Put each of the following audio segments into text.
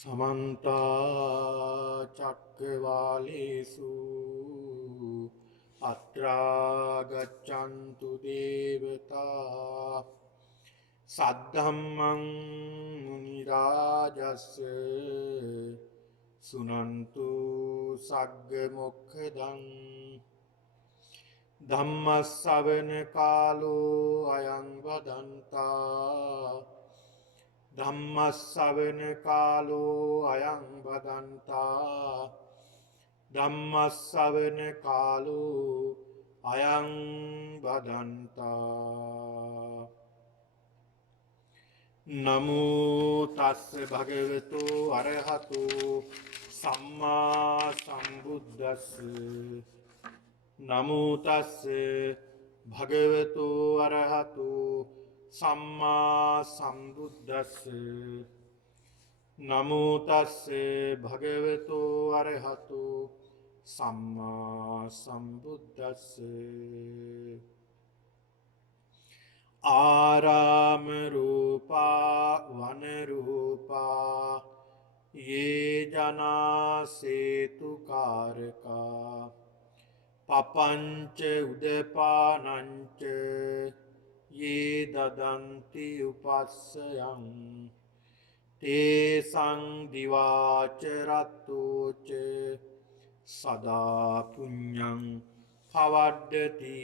समन्ता चक्रवालेषु अत्रा गच्छन्तु देवता सद्धम्मं मुनिराजस्य सुनन्तु सग्गमुखदं धम्मश्रवण कालो अयं वदन्ता धम्मश्रवण कालो अयं वदन्ता धम्मश्रवण कालो अयं वदन्ता नमो तस् भगवतो अरहतो सम्मा सम्बुद्धस्स नमो तस् भगवतो अरहतो सम्मा सम्बुद्धस्स नमो तस् भगवतो अरहतो सम्मा सम्बुद्धस्स आराम रूपा वन रूपा ये जना सेतु कारका पपंच उदपानंच ये ददन्ति उपास्यं ते दिवाच रत्तोच सदा पुण्यं भवद्दति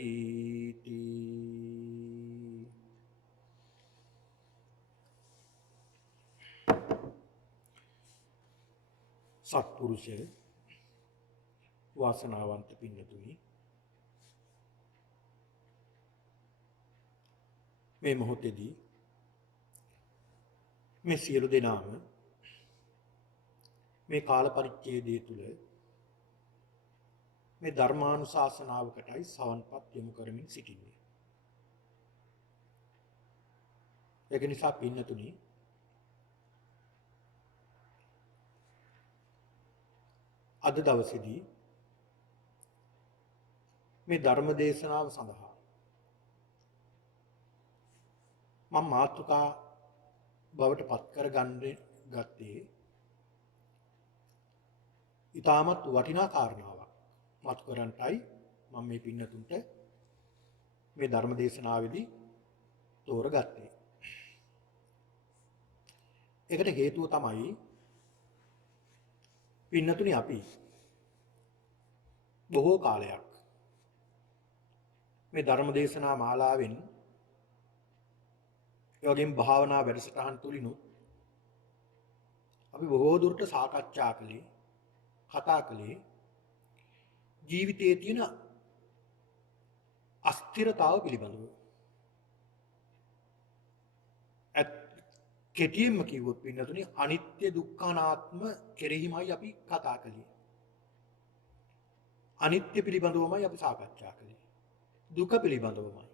सत्पुरुष वासनावंत पिන්නතුනි මේ මොහොතේදී මේ සියලු දෙනාම මේ කාල පරිච්ඡේදය තුල මේ ධර්මානුශාසනාවකටයි සවන්පත් යොමු කරමින් සිටින්නේ. ඒක නිසා පින්නතුනි අද දවසේදී මේ ධර්ම දේශනාව සඳහා මම මාතෘකා බවට පත් කරගන්න ගත්තේ ඊටමත් වටිනා කාරණාවක් මතු කරන්ටයි මම මේ පින්නතුන්ට මේ ධර්ම දේශනාවේදී තෝරගත්තේ. ඒකට හේතුව තමයි පින්නතුනි අපි බොහෝ කාලයක් මේ ධර්ම දේශනා මාලාවෙන් ඒ වගේම භාවනා වැඩසටහන් තුලිනුත් අපි බොහෝ දුරට සාකච්ඡා කළේ කතා කළේ ජීවිතයේ තියෙන අස්තිරතාව පිළිබඳව. කෙටියෙන්ම කිව්වොත් පින්නතුනි අනිත්‍ය දුක්ඛ අනාත්ම කෙරෙහිමයි අපි කතා කළේ. අනිත්‍ය පිළිබඳවමයි අපි සාකච්ඡා කළේ. දුක පිළිබඳවමයි.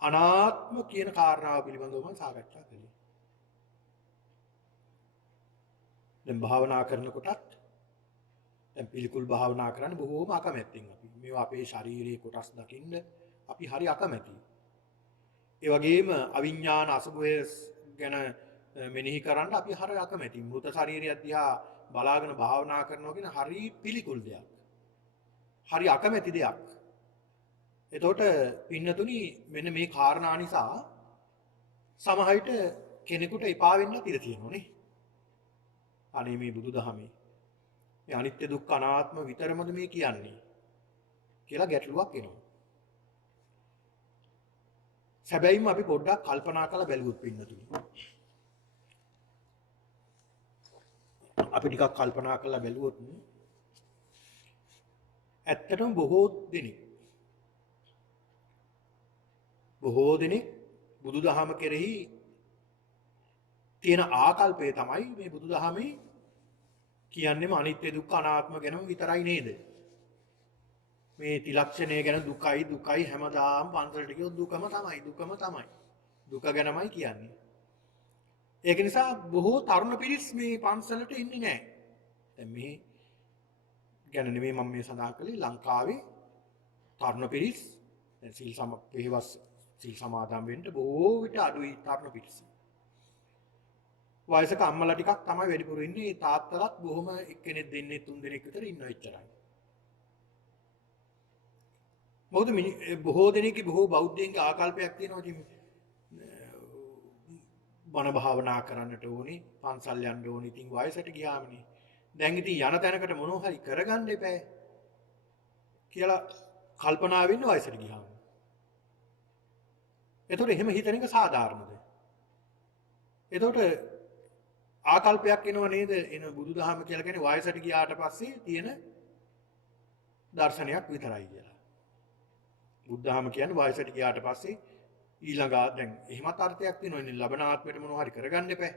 අනාත්ම කියන කාරණාව පිළිබඳවමයි සාකච්ඡා කළේ. දැන් භාවනා කරනකොටත් දැන් පිළිකුල් භාවනා කරන්න බොහෝම අකමැත්තෙන් අපි මේවා අපේ ශාරීරික කොටස් දකින්න අපි හරි අකමැතියි. ඒ වගේම අවිඥාන අසුභය ගැන මෙනෙහි කරන්න අපි හරි අකමැතියි. මృత ශරීරය දිහා බලාගෙන භාවනා කරනවා කියන හරි පිළිකුල් දෙයක්. හරි අකමැති දෙයක්. එතකොට පින්නතුනි මෙන්න මේ කාරණා නිසා සමහරවිට කෙනෙකුට එපා වෙන්න ඉඩ තියෙනෝනේ. අනේ මේ බුදුදහමේ මේ අනිත්‍ය දුක්ඛ අනාත්ම විතරමද මේ කියන්නේ කියලා ගැටලුවක් එනවා. සැබැවින්ම අපි පොඩ්ඩක් කල්පනා කරලා බැලුවොත් පින්නතුනි. අපි ටිකක් කල්පනා කරලා බැලුවොත් ඇත්තටම බොහෝ දෙනෙක් බුදුදහම කෙරෙහි තියෙන ආකල්පය තමයි මේ බුදුදහමේ කියන්නේම අනිත්‍ය දුක්ඛ අනාත්ම ගැනම විතරයි නේද? මේ ත්‍රිලක්ෂණය ගැන දුකයි හැමදාම පන්සලට ගියොත් දුකම තමයි. දුක ගැනමයි කියන්නේ. ඒක නිසා බොහෝ තරුණ පිරිස් මේ පන්සලට එන්නේ නැහැ. දැන් මේ ගැන නෙමෙයි මම මේ සඳහන් කළේ ලංකාවේ තරුණ පිරිස් සීල් සමාදන් වෙන්න බොහෝ විට අඩුයි තරුණ පිරිස. වයසක අම්මලා ටිකක් තමයි වැඩිපුර ඉන්නේ. තාත්තලාත් බොහොම එක්කෙනෙක් දෙන්නේ තුන් දෙනෙක් විතර ඉන්නවා එච්චරයි. මොකද බොහෝ දෙනෙක්ගේ බොහෝ බෞද්ධයන්ගේ ආකල්පයක් තියෙනවා ඉතින් බණ භාවනා කරන්නට ඕනේ, පන්සල් යන්න ඕනේ. ඉතින් වයසට ගියාමනේ. දැන් ඉතින් යන තැනකට මොනවා හරි කරගන්න එපා කියලා කල්පනා වෙන්න වයසට ගියාම. එතකොට එහෙම හිතන එක සාධාරණද? එතකොට ආකල්පයක් එනව නේද? එන බුදුදහම කියලා කියන්නේ වයසට ගියාට පස්සේ තියෙන දර්ශනයක් විතරයි කියලා. බුද්ධහම කියන්නේ වයසට ගියාට පස්සේ ඊළඟ දැන් එහෙමත් අර්ථයක් තියෙනවා. ඉතින් ලබන ආත්මෙට මොනවා හරි කරගන්න එපා.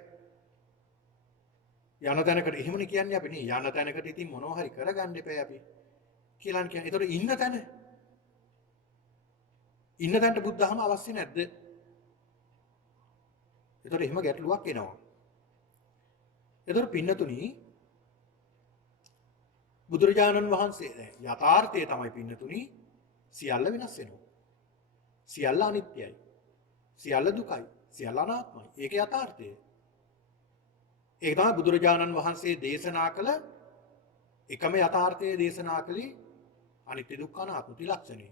යන තැනකට එහෙමනේ කියන්නේ අපි නේ. යන තැනකට ඉතින් මොනවා හරි කරගන්න එපා අපි කියලා කියන්නේ. ඒතකොට ඉන්න තැනට බුද්ධහම අවශ්‍ය නැද්ද? ඒතකොට එහෙම ගැටලුවක් එනවා. ඒතකොට පින්නතුනි බුදුරජාණන් වහන්සේ යථාර්ථය තමයි පින්නතුනි සියල්ල වෙනස් වෙනවා. සියල්ල අනිත්‍යයි. සියල්ල දුකයි. සියල්ල අනාත්මයි. ඒක යථාර්ථය. ඒක තමයි බුදුරජාණන් වහන්සේ දේශනා කළ එකම යථාර්ථය දේශනා කළේ අනිත්‍ය දුක්ඛ අනාත්ම ත්‍රිලක්ෂණය.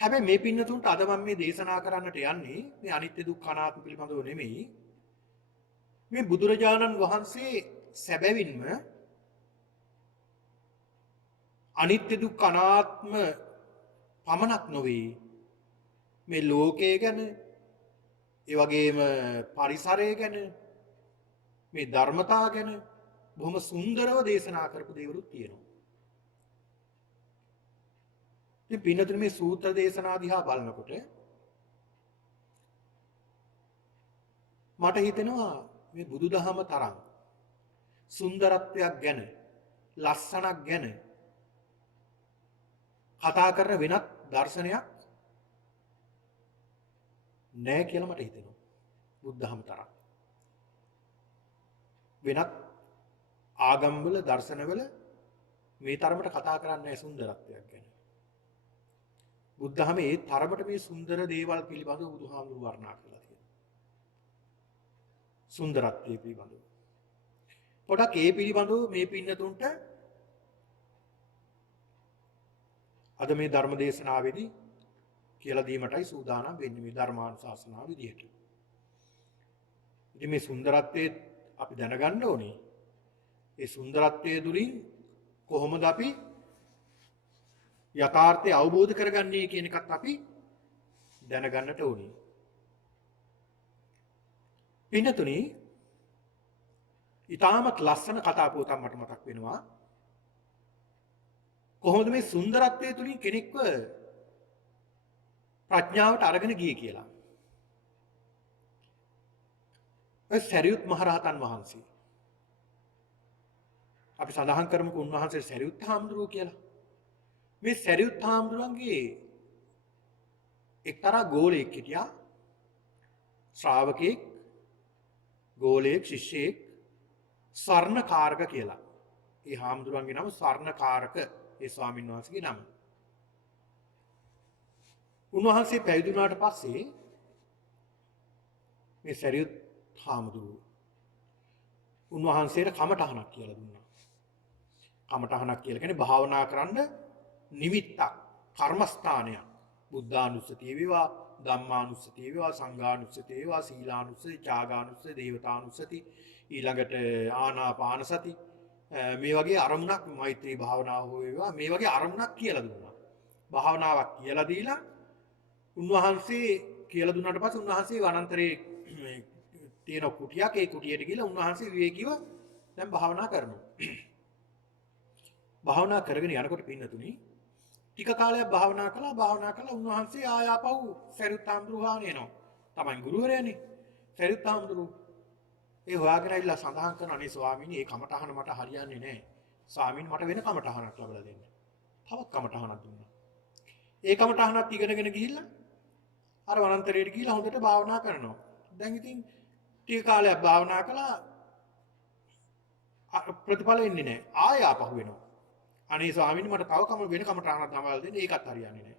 හැබැයි මේ පින්නතුන්ට අද මම මේ දේශනා කරන්නට යන්නේ මේ අනිත්‍ය දුක්ඛ අනාත්ම පිළිබඳව නෙමෙයි. මේ බුදුරජාණන් වහන්සේ සැබවින්ම අනිත්‍ය දුක්ඛ අනාත්ම පමණක් නොවේ මේ ලෝකය ගැන, ඒ වගේම පරිසරය ගැන, මේ ධර්මතා ගැන බොහොම සුන්දරව දේශනා කරපු දේවලුත් තියෙනවා. ඉතින් පින්නතුනි මේ සූත්‍ර දේශනා දිහා බලනකොට මට හිතෙනවා මේ බුදුදහම තරම් සුන්දරත්වයක් ගැන, ලස්සනක් ගැන කතා කරන වෙනත් දර්ශනයක් නැහැ කියලා මට හිතෙනවා. බුද්ධහම තරම් වෙනත් ආගම්වල දර්ශනවල මේ තරමට කතා කරන්නේ නැහැ සුන්දරත්වයක් ගැන. බුද්ධහම ඒ තරමට මේ සුන්දර දේවල් පිළිබඳව බුදුහාමුදුරු වර්ණනා කරලා තියෙනවා. සුන්දරත්වයේ පිළිබඳව. පොඩක් ඒ පිළිබඳව මේ පින්නතුන්ට අද මේ ධර්ම දේශනාවේදී කියලා දීමටයි සූදානම් වෙන්නේ මේ ධර්මානුශාසනාව විදිහට. ඉතින් මේ සුන්දරත්වයේ අපි දැනගන්න ඕනේ. ඒ සුන්දරත්වයේ තුලින් කොහොමද අපි යථාර්ථය අවබෝධ කරගන්නේ කියන එකත් අපි දැනගන්නට ඕනේ. පින්නතුනි, ඊටමත් ලස්සන කතා පුවතක් මට මතක් වෙනවා. කොහොමද මේ සුන්දරත්වයේ තුලින් කෙනෙක්ව ප්‍රඥාවට අරගෙන ගියේ කියලා. ඒ සරියුත් මහරහතන් වහන්සේ. අපි සඳහන් කරමුකෝ උන්වහන්සේ සරියුත් හාමුදුරුවෝ කියලා. මේ සරියුත් හාමුදුරන්ගේ එක්තරා ගෝලයෙක් හිටියා. ශ්‍රාවකෙක්, ගෝලයෙක්, ශිෂ්‍යයෙක්, ස්වර්ණකාරක කියලා. ඒ හාමුදුරන්ගේ නම ස්වර්ණකාරක, ඒ ස්වාමීන් වහන්සේගේ නම. උන්වහන්සේ පැවිදි වුණාට පස්සේ මේ සරියුත් හාමුදුරුවෝ උන්වහන්සේට කමඨහනක් කියලා දුන්නා. කමඨහනක් කියලා කියන්නේ භාවනා කරන්න නිමිත්තක්, කර්මස්ථානයක්. බුද්ධානුස්සතිය වේවා, ධම්මානුස්සතිය වේවා, සංඝානුස්සතිය වේවා, සීලානුස්සති, ත්‍යාගානුස්සති, දේවතානුස්සති, ඊළඟට ආනාපාන සති, මේ වගේ අරමුණක්, මෛත්‍රී භාවනාව වේවා, මේ වගේ අරමුණක් කියලා දුන්නා. භාවනාවක් කියලා දීලා උන්වහන්සේ කියලා දුන්නාට පස්සේ උන්වහන්සේ වනාන්තරයේ තියෙන කුටියක්, ඒ කුටියට ගිහලා උන්වහන්සේ විවේකීව දැන් භාවනා කරනවා. භාවනා කරගෙන යනකොට පින්නතුනි ටික කාලයක් භාවනා කළා උන්වහන්සේ ආයාපහු සරියුත් හාමුදුරුවෝ හාන එනවා. තමයි ගුරුවරයානේ. සරියුත් හාමුදුරුවෝ ඒ හොයාගෙන ඇවිල්ලා සඳහන් කරන අනේ ස්වාමීනි මේ කමඨහන මට හරියන්නේ නැහැ. ස්වාමීනි මට වෙන කමඨහනක් ලබලා දෙන්න. තවත් කමඨහනක් දුන්නා. ඒ කමඨහනත් ඉගෙනගෙන ගිහිල්ලා අර වනාන්තරයට ගිහිල්ලා හොඳට භාවනා කරනවා. දැන් ඉතින් ටික කාලයක් භාවනා කළා ප්‍රතිඵල එන්නේ නැහැ. ආය ආපහු වෙනවා. අනේ ස්වාමීනි මට තව වෙන කමඨහනක් ලබා දෙන්න. ඒකත් හරියන්නේ නැහැ.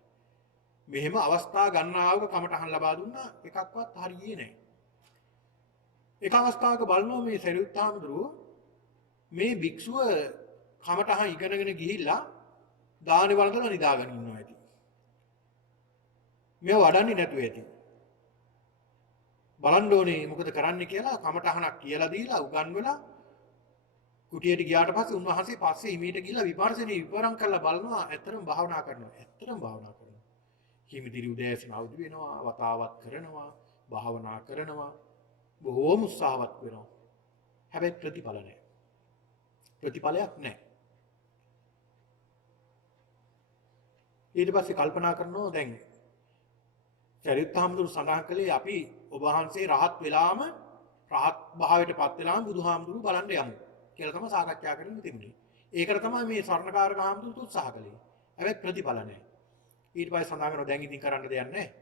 මෙහෙම අවස්ථා ගන්නාවක කමඨහන් ලබා දුන්නා එකක්වත් හරියන්නේ නැහැ. එක අවස්ථාවක බලනවා මේ සරියුත් හාමුදුරුවෝ මේ භික්ෂුව කමටහන් ඉගෙනගෙන ගිහිල්ලා දානේ වළඳලා නිදාගෙන ඉන්නවා ඇති. මේව වඩන්නේ නැතුව ඇති. බලන්න ඕනේ මොකද කරන්න කියලා කමටහනක් කියලා දීලා උගන්වලා කුටියට ගියාට පස්සේ උන්වහන්සේ පස්සේ හිමීට ගිහිල්ලා විපර්ශනේ විවරම් කරලා බලනවා ඇත්තටම භාවනා කරනවා. ඇත්තටම භාවනා කරනවා. හිමිදිරි උදෑසන අවදි වෙනවා, වතාවත් කරනවා, භාවනා කරනවා. බොහෝම උත්සාහවත් වෙනවා. හැබැයි ප්‍රතිඵල නැහැ. ප්‍රතිඵලයක් නැහැ. ඊට පස්සේ කල්පනා කරනවා දැන් සරියුත් හාමුදුරුවෝ සඳහන් කළේ අපි ඔබ වහන්සේ රහත් වෙලාම රහත් භාවයටපත් වෙලාම බුදුහාමුදුරුවෝ බලන්න යමු කියලා තමයි සාකච්ඡා කරන්න තිබුණේ. ඒකට තමයි මේ ස්වර්ණකාරක හාමුදුරුවෝ උත්සාහ කළේ. හැබැයි ප්‍රතිඵල නැහැ. ඊට පස්සේ සඳහන් කරනවා දැන් ඉතින් කරන්න දෙයක් නැහැ.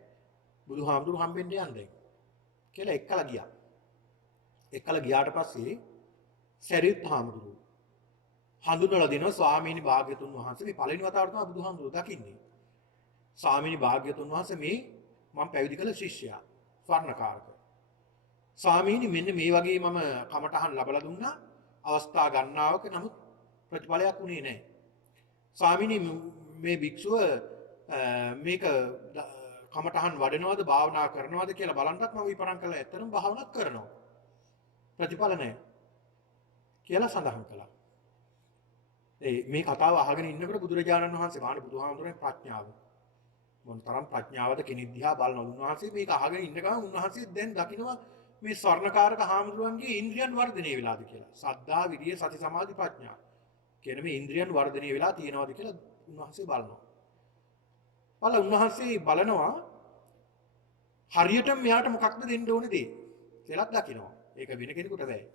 බුදුහාමුදුරුවෝ හම්බෙන්න යන්නේ කියලා එක්කලා ගියා. එක්කලා ගියාට පස්සේ සරියුත් හාමුදුරුවෝ හඳුනලා දෙනවා ස්වාමීනි භාග්‍යතුන් වහන්සේ මේ පළවෙනි වතාවට තමයි බුදුහාමුදුරුවෝ දකින්නේ. ස්වාමීනි භාග්‍යතුන් වහන්සේ මේ මම පැවිදි කළ ශිෂ්‍යයා ස්වර්ණකාරක. ස්වාමීනි මෙන්න මේ වගේ මම කමටහන් ලැබලා දුන්නා අවස්ථා ගණනාවක නමුත් ප්‍රතිඵලයක් උනේ නැහැ. ස්වාමීනි මේ භික්ෂුව මේක කමටහන් වඩනවද භාවනා කරනවද කියලා බලන්නත් මම විපරම් කළා. ඇත්තටම භාවනාත් කරනවා. ප්‍රතිඵල නැහැ කියලා සඳහන් කළා. මේ කතාව අහගෙන ඉන්නකොට බුදුරජාණන් වහන්සේ මාන බුදුහාමුදුරනේ ප්‍රඥාව මොනතරම් ප්‍රඥාවද කෙනෙක් දිහා බලන උන්වහන්සේ මේක අහගෙන ඉන්න ගමන් උන්වහන්සේ දැන් දකිනවා මේ ස්වර්ණකාරක හාමුදුරුවන්ගේ ඉන්ද්‍රියන් වර්ධනය වෙලාද කියලා. සද්ධා, විරිය, සති, සමාධි, ප්‍රඥා කියන මේ ඉන්ද්‍රියන් වර්ධනය වෙලා තියෙනවද කියලා උන්වහන්සේ බලනවා. බලලා උන්වහන්සේ බලනවා හරියටම මෙයාට මොකක්ද දෙන්න ඕනේ දේ කියලාත් දකිනවා. ඒක වෙන කෙනෙකුට බෑ.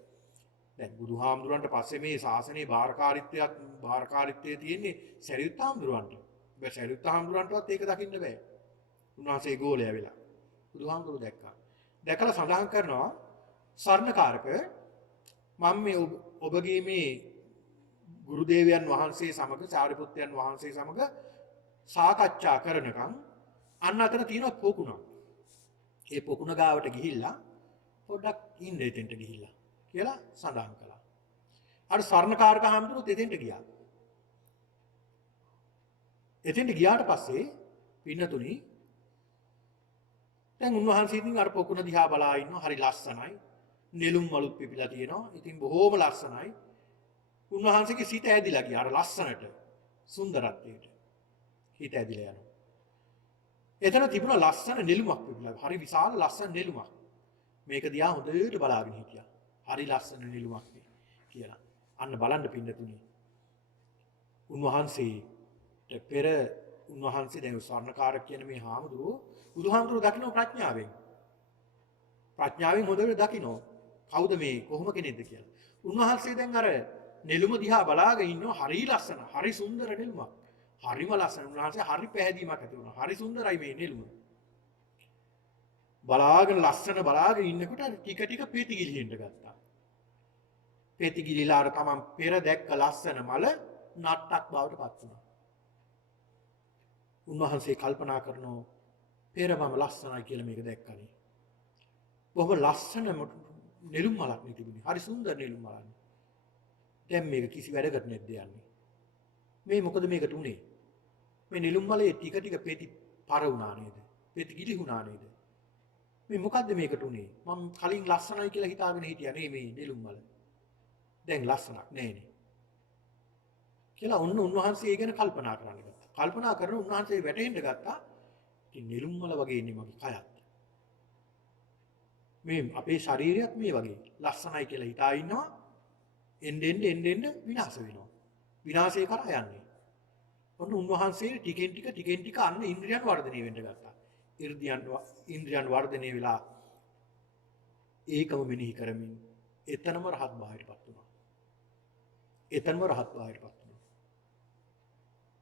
දැන් බුදුහාමුදුරන්ට පස්සේ මේ ශාසනයේ භාරකාරීත්වයේ තියෙන්නේ සරියුත් හාමුදුරන්ට. බෑ සරියුත් හාමුදුරන්ටවත් ඒක දකින්න බෑ. උන්වහන්සේ ගෝලයා වෙලා. බුදුහාමුදුරුවෝ දැක්කා. දැකලා සඳහන් කරනවා ස්වර්ණකාරක මම මේ ඔබගේ මේ ගුරු දේවයන් වහන්සේ සමග සාරිපුත්‍රයන් වහන්සේ සමග සාකච්ඡා කරනකම් අන්න අතන තියෙන පොකුණක්. ඒ පොකුණ ගාවට ගිහිල්ලා පොඩ්ඩක් ඉන්න එතෙන්ට ගිහිල්ලා කියලා සඳහන් කළා. අර ස්වර්ණකාරක හාමුදුරුවෝ එතෙන්ට ගියා. එතෙන්ට ගියාට පස්සේ පින්නතුනි දැන් උන්වහන්සේ ඉතින් අර පොකුණ දිහා බලා ඉන්නවා. හරි ලස්සනයි. නෙළුම් මලුත් පිපිලා තියෙනවා. ඉතින් බොහෝම ලස්සනයි. උන්වහන්සේගේ සිත ඇදිලා ගියා අර ලස්සනට, සුන්දරත්වයට. හිත ඇදිලා යනවා. එතන තිබුණා ලස්සන නෙළුමක් පිපිලා. හරි විශාල ලස්සන නෙළුමක්. මේක දිහා හොඳට බලාගෙන හිටියා. හරි ලස්සන නෙළුමක් නේ කියලා. අන්න බලන්න පින්නතුනි. උන්වහන්සේට පෙර උන්වහන්සේ දැන් ස්වර්ණකාරක කියන මේ හාමුදුරුවෝ බුදුහාමුදුරුවෝ දකින්න ප්‍රඥාවෙන්. ප්‍රඥාවෙන් හොඳට දකින්න කවුද මේ කොහොම කෙනෙක්ද කියලා. උන්වහන්සේ දැන් අර නෙළුම දිහා බලාගෙන ඉන්නවා. හරි ලස්සන, හරි සුන්දර නෙළුමක්. හරිම ලස්සන. උන්වහන්සේ හරි පැහැදීමක් ඇති වුණා. හරි සුන්දරයි මේ නෙළුම. බලාගෙන ලස්සන බලාගෙන ඉන්නකොට ටික ටික පෙති ගිලිහෙන්න ගත්තා. පෙති ගිලිලා අර තමන් පෙර දැක්ක ලස්සන මල නට්ටක් බවට පත් වුණා. උන්වහන්සේ කල්පනා කරනවා පෙර මම ලස්සනයි කියලා මේක දැක්කනේ. බොහොම ලස්සන නෙළුම් මලක් නේ තිබුණේ. හරි සුන්දර නෙළුම් මලක්. දැන් මේක කිසි වැඩකට නැද්ද යන්නේ. මේ මොකද මේකට උනේ? මේ නෙළුම් මලේ ටික ටික පෙති පර වුණා නේද? පෙති ගිලිහුණා නේද? මේ මොකද්ද මේකට උනේ? මම කලින් ලස්සනයි කියලා හිතාගෙන හිටියා නේ මේ නෙළුම් මල. දැන් ලස්සනක් නෑනේ. කියලා ඔන්න උන්වහන්සේ ඒ ගැන කල්පනා කරන්න ගත්තා. කල්පනා කරන උන්වහන්සේ වැටෙන්න ගත්තා. ඉතින් නෙළුම් මල වගේ ඉන්නේ මගේ කයත්. මේ අපේ ශරීරයත් මේ වගේ ලස්සනයි කියලා හිතා ඉන්නවා. එන්න විනාශ වෙනවා. විනාශය කරා යන්නේ. ඔන්න උන්වහන්සේ ටිකෙන් ටික අන්න ඉන්ද්‍රියන් වර්ධනය වෙන්න ගත්තා. ඉන්ද්‍රියන් වර්ධනය වෙලා ඒකම මෙනෙහි කරමින් එතනම රහත් භාවයටපත් වුණා.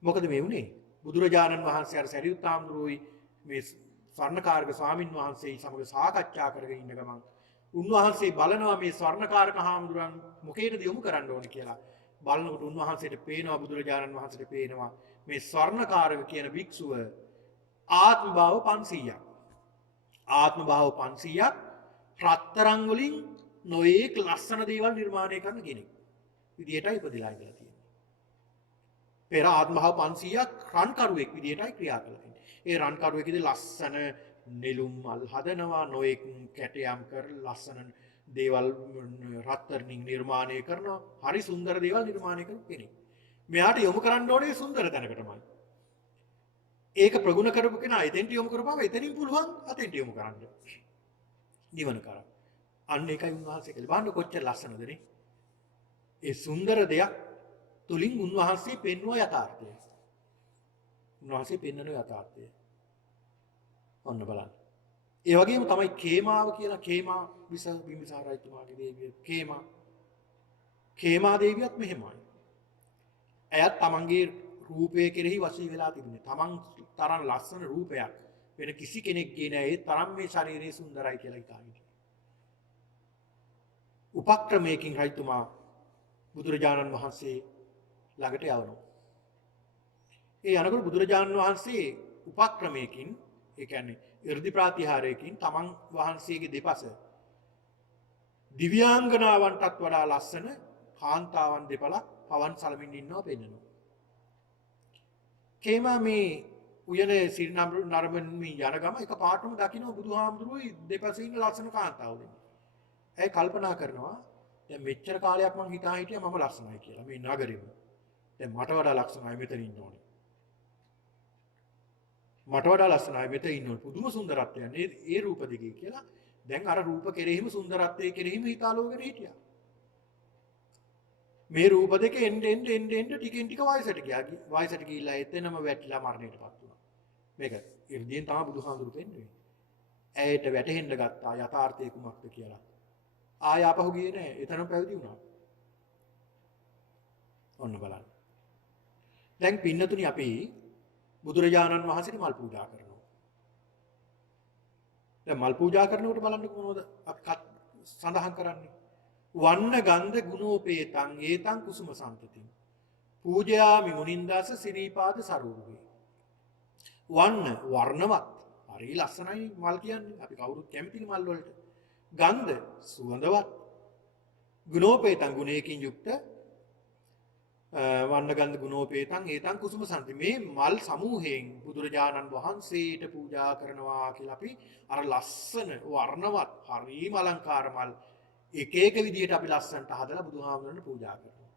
මොකද මේ වුනේ? බුදුරජාණන් වහන්සේ අර සරියුත් හාමුදුරුවෝයි මේ ස්වර්ණකාරක ස්වාමින් වහන්සේ සමග සාකච්ඡා කරගෙන ඉන්න ගමන් උන්වහන්සේ බලනවා මේ ස්වර්ණකාරක හාමුදුරන් මොකේද යොමු කරන්න ඕන කියලා. බලනකොට උන්වහන්සේට පේනවා බුදුරජාණන් වහන්සේට පේනවා මේ ස්වර්ණකාරක කියන භික්ෂුව ආත්ම භාව 500ක්. ආත්ම භාව 500ක් රත්තරන් වලින් නොයෙක් ලස්සන දේවල් නිර්මාණය කරන කෙනෙක් විදියටයි ඉපදිලා ඉඳලා තියෙන්නේ. පෙර ආත්මභාව 500ක් රන්කරුවෙක් විදියටයි ක්‍රියා කළා තියෙන්නේ. ඒ රන්කරුවෙක්ගේ ලස්සන නෙළුම් මල් හදනවා, නොයෙක් කැටයම් කර ලස්සන දේවල් රත්තරන්ින් නිර්මාණය කරනවා. හරි සුන්දර දේවල් නිර්මාණය කරන කෙනෙක්. මෙයාට යොමු කරන්න ඕනේ සුන්දර තැනකටමයි. ඒක ප්‍රගුණ කරපු කෙනා එතෙන්ට යොමු කරපුවම එතනින් පුළුවන් අතෙන්ට යොමු කරන්න. නිවන කරා. අන්න ඒකයි උන්වහන්සේ කළේ. බලන්න කොච්චර ලස්සනද නේ. ඒ සුන්දර දෙයක් තුලින් උන්වහන්සේ පෙන්වන යථාර්ථය. උන්වහන්සේ පෙන්වන යථාර්ථය. ඔන්න බලන්න. ඒ වගේම තමයි කේමාව කියලා කේමා බිම්බිසාර රජතුමාගේ දේවිය කේමා දේවියත් මෙහෙමයි. එයත් තමන්ගේ රූපය කෙරෙහි වශී වෙලා තිබුණේ. තමන් තරම් ලස්සන රූපයක් වෙන කිසි කෙනෙක්ගේ නෑ. ඒ තරම් මේ ශරීරය සුන්දරයි කියලා හිතාගෙන. උපක්‍රමයකින් රජතුමා බුදුරජාණන් වහන්සේ ළඟට යවනවා. ඒ යනකොට බුදුරජාණන් වහන්සේ උපක්‍රමයකින් ඒ කියන්නේ 이르දි ප්‍රාතිහාරයකින් තමන් වහන්සේගේ දෙපස දිව්‍යාංගනාවන්ටත් වඩා ලස්සන කාන්තාවන් දෙපළක් පවන් සලමින් ඉන්නවා පෙන්නනවා. කේමා මේ උයනේ සිරිනරඹමින් යන ගම එක පාටම දකින්න බුදුහාමුදුරුවෝ දෙපසේ ඉන්න ලස්සන කාන්තාව දෙන්න. ඇයි කල්පනා කරනවා දැන් මෙච්චර කාලයක් මං හිතා හිටියා මම ලස්සනයි කියලා මේ නගරෙම. දැන් මට වඩා ලස්සනයි මෙතන ඉන්න ඕනේ. මට වඩා ලස්සනයි මෙතන ඉන්න ඕනේ. පුදුම සුන්දරත්වයක් නේද? ඒ රූප දිගේ කියලා. දැන් අර රූප කෙරෙහිම සුන්දරත්වයේ කෙරෙහිම හිතාලෝගෙන හිටියා. මේ රූප දෙක එන්න ටිකෙන් ටික වයසට ගියා. වයසට ගිහිල්ලා එතනම වැටිලා මරණයටපත් වුණා. මේක ඉර්ධියෙන් තමයි බුදුහාඳුරු පෙන්වන්නේ. ඇයට වැටහෙන්න ගත්තා යථාර්ථය කුමක්ද කියලා. ආය ආපහු ගියේ නෑ. එතනම පැවිදි වුණා. ඔන්න බලන්න. දැන් පින්නතුනි අපි බුදුරජාණන් වහන්සේට මල් පූජා කරනවා. දැන් මල් පූජා කරනකොට බලන්න කොහොමද අපි සඳහන් කරන්නේ? වන්න ගන්ධ ගුණෝපේතං ඒතං කුසුම සම්පතින් පූජයාමි මුනින්දාස සිරීපාද සරූපේ. වන්න වර්ණවත් හරි ලස්සනයි මල් කියන්නේ. අපි කවුරුත් කැමතිනේ මල් වලට. ගන්ධ සුවඳවත්. ගුණෝපේතං ගුණයකින් යුක්ත වන්න ගන්ධ ගුණෝපේතං ඒතං කුසුම සම්පති. මේ මල් සමූහයෙන් බුදුරජාණන් වහන්සේට පූජා කරනවා කියලා අපි අර ලස්සන වර්ණවත් හරිම අලංකාර මල් එක එක විදිහට අපි ලස්සනට හදලා බුදුහාමුදුරන්ට පූජා කරනවා.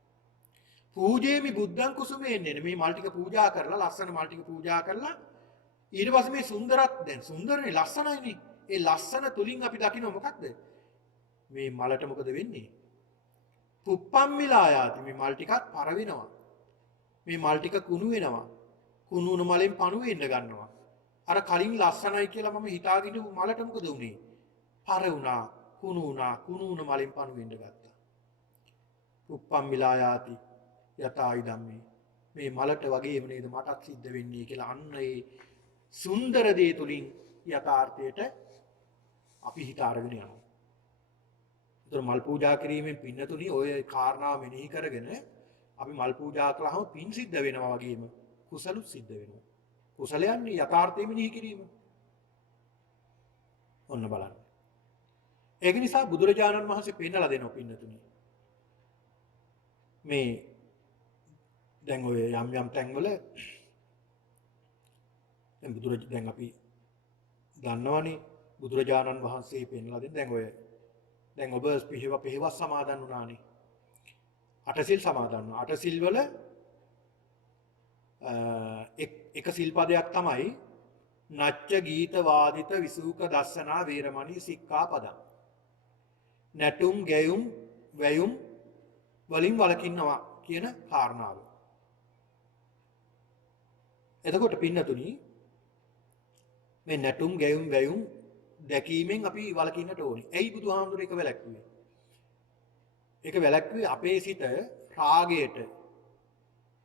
පූජේමි බුද්ධං කුසුමේන්නේ මේ මල් ටික පූජා කරලා ලස්සන මල් ටික පූජා කරලා ඊට පස්සේ මේ සුන්දරත් දැන් සුන්දරනේ ලස්සනයිනේ. ඒ ලස්සන තුලින් අපි දකින්න මොකක්ද? මේ මලට මොකද වෙන්නේ? පුප්පම්මිලා යාති. මේ මල් ටිකත් පර වෙනවා. මේ මල් ටික කුණු වෙනවා. කුණු වුණ මලෙන් පණු වෙන්න ගන්නවා. අර කලින් ලස්සනයි කියලා මම හිතාගෙන මලට මොකද වුනේ? පර වුණා. කුණු වුණ මලෙන් පණු වෙන්න ගත්තා. උප්පම්මිලා යාති යතයි ධම්මේ. මේ මලට වගේම නේද මටත් සිද්ධ වෙන්නේ කියලා අන්න ඒ සුන්දර දේ තුලින් යථාර්ථයට අපි හිත අරගෙන යනවා. ඒතර මල් පූජා කිරීමෙන් පින්නතුනි ඔය කාරණාව මෙනෙහි කරගෙන අපි මල් පූජා කළාම පින් සිද්ධ වෙනවා වගේම කුසලුත් සිද්ධ වෙනවා. කුසලයන්නේ යථාර්ථය මෙනෙහි කිරීම. ඔන්න බලන්න. ඒක නිසා බුදුරජාණන් වහන්සේ පෙන්නලා දෙනවා පින්නතුනි. මේ දැන් ඔය යම් තැන්වල දැන් අපි දන්නවනේ බුදුරජාණන් වහන්සේ පෙන්නලා දෙන දැන් ඔබ පෙහෙවස් සමාදන් වුණානේ. අටසිල් සමාදන් වුණා. අටසිල් වල එක සිල්පදයක් තමයි නච්ච ගීත වාදිත විසූක දස්සනා වේරමණී සික්ඛාපදං. නැටුම් ගැයුම් වැයුම් වලින් වළකින්නවා කියන කාරණාව. එතකොට පින්නතුනි මේ නැටුම් ගැයුම් වැයුම් දැකීමෙන් අපි වළකින්නට ඕනේ. ඇයි බුදුහාමුදුරේ ඒක වැළැක්වුවේ? ඒක වැළැක්වුවේ අපේ සිත රාගයට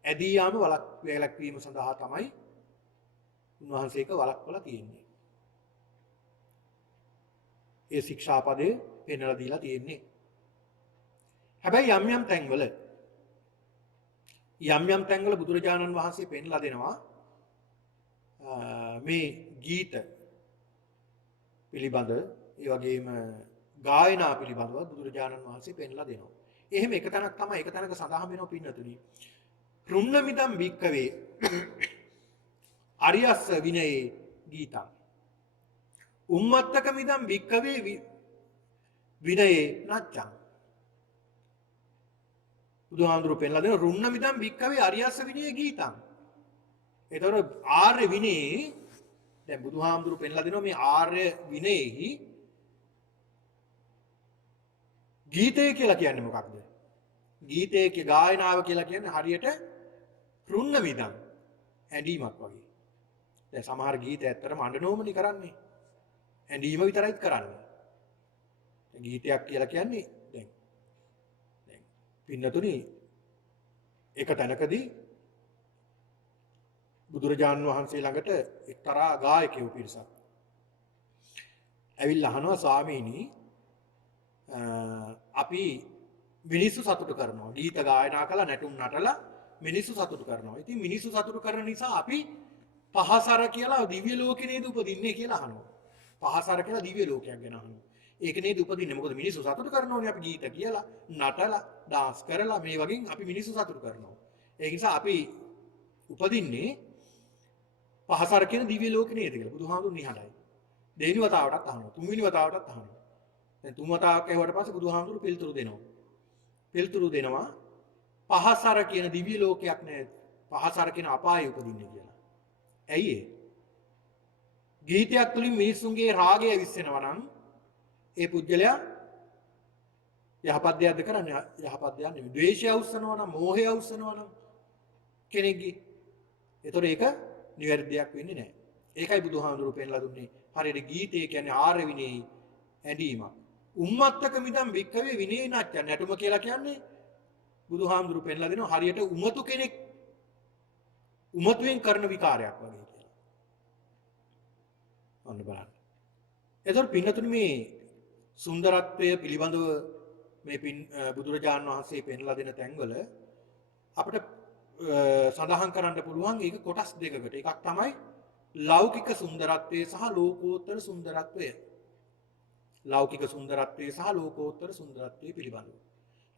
ඇදී යාම වැළැක්වීම සඳහා තමයි උන්වහන්සේක වළක්වලා තියෙන්නේ. ඒ ශික්ෂාපදේ පෙන්වලා දීලා තියෙන්නේ. හැබැයි යම් තැන්වල බුදුරජාණන් වහන්සේ පෙන්වලා දෙනවා මේ ගීත පිළිබඳ ඒ වගේම ගායනා පිළිබඳව බුදුරජාණන් වහන්සේ පෙන්ලා දෙනවා. එහෙම එක තැනක් තමයි එක තැනක සඳහන් වෙනවා පින්නතුනි. රුන්නමිදම් භික්කවේ අරියස්ස විනයේ ගීතං. උම්මත්තකමිදම් භික්කවේ විනයේ නච්චං. බුදුහාඳුරු පෙන්ලා දෙන රුන්නමිදම් භික්කවේ අරියස්ස විනයේ ගීතං. එතකොට ආර්ය විනයේ දැන් බුදුහාඳුරු පෙන්ලා දෙනවා මේ ආර්ය විනයේහි ගීතය කියලා කියන්නේ මොකක්ද? ගීතයේ ගායනාව කියලා කියන්නේ හරියට රුන්න විදම් ඇඬීමක් වගේ. දැන් සමහර ගීත ඇත්තටම අඬනෝමනේ කරන්නේ. ඇඬීම විතරයිත් කරන්නේ. ගීතයක් කියලා කියන්නේ දැන් පින්නතුනි එක තැනකදී බුදුරජාණන් වහන්සේ ළඟට එක්තරා ගායකයෙකු පිරිසක් ඇවිල්ලා අහනවා ස්වාමීනි අපි මිනිස්සු සතුටු කරනවා. ගීත ගායනා කළා නැටුම් නටලා මිනිස්සු සතුටු කරනවා. ඉතින් මිනිස්සු සතුටු කරන නිසා අපි පහසර කියලා දිව්‍ය ලෝකේ නේද උපදින්නේ කියලා අහනවා. පහසර කියලා දිව්‍ය ලෝකයක් ගැන අහනවා. ඒක නේද උපදින්නේ. මොකද මිනිස්සු සතුටු කරනෝනේ අපි ගීත කියලා, නටලා, ඩාන්ස් කරලා මේ වගේ අපි මිනිස්සු සතුටු කරනවා. ඒ නිසා අපි උපදින්නේ පහසර කියන දිව්‍ය ලෝකේ නේද කියලා බුදුහාමුදුරු නිහඬයි. දෙවෙනි වතාවටත් අහනවා. තුන්වෙනි වතාවටත් අහනවා. දැන් තුන් වතාවක් ඇහුවට පස්සේ බුදුහාමුදුරු පිළිතුරු දෙනවා. පිළිතුරු දෙනවා පහසර කියන දිව්‍ය ලෝකයක් නෑ. පහසර කියන අපායේ උපදින්නේ කියලා. ඇයි ඒ? ගීතයක් තුලින් මිනිස්සුන්ගේ රාගය විශ්සෙනවා නම් ඒ පුජ්‍යලයා යහපත් දෙයක්ද කරන්නේ? යහපත් දෙයක් නෙමෙයි. ද්වේෂය අවුස්සනවා නම්, මෝහය අවුස්සනවා නම් කෙනෙක්ගේ. ඒතොර ඒක නිවැරදි දෙයක් වෙන්නේ නැහැ. ඒකයි බුදුහාමුදුරු පෙන්ලා දුන්නේ. හරියට ගීතය කියන්නේ ආර්ය විනයේ ඇඳීමක්. උම්මත්තක මිදම් වික්කවේ විනේ නැච්ච නැටුම කියලා කියන්නේ බුදුහාමුදුරු පෙන්ලා දෙනවා හරියට උමතු කෙනෙක් උමතුෙන් කරන විකාරයක් වගේ කියලා. ඔන්න බලන්න. එතකොට පින්නතුනි මේ සුන්දරත්වය පිළිබඳව මේ බුදුරජාණන් වහන්සේ පෙන්ලා දෙන තැන්වල අපිට සඳහන් කරන්න පුළුවන් ඒක කොටස් දෙකකට. එකක් තමයි ලෞකික සුන්දරත්වය සහ ලෝකෝත්තර සුන්දරත්වය. ලෞකික සුන්දරත්වය සහ ලෝකෝත්තර සුන්දරත්වය පිළිබඳව.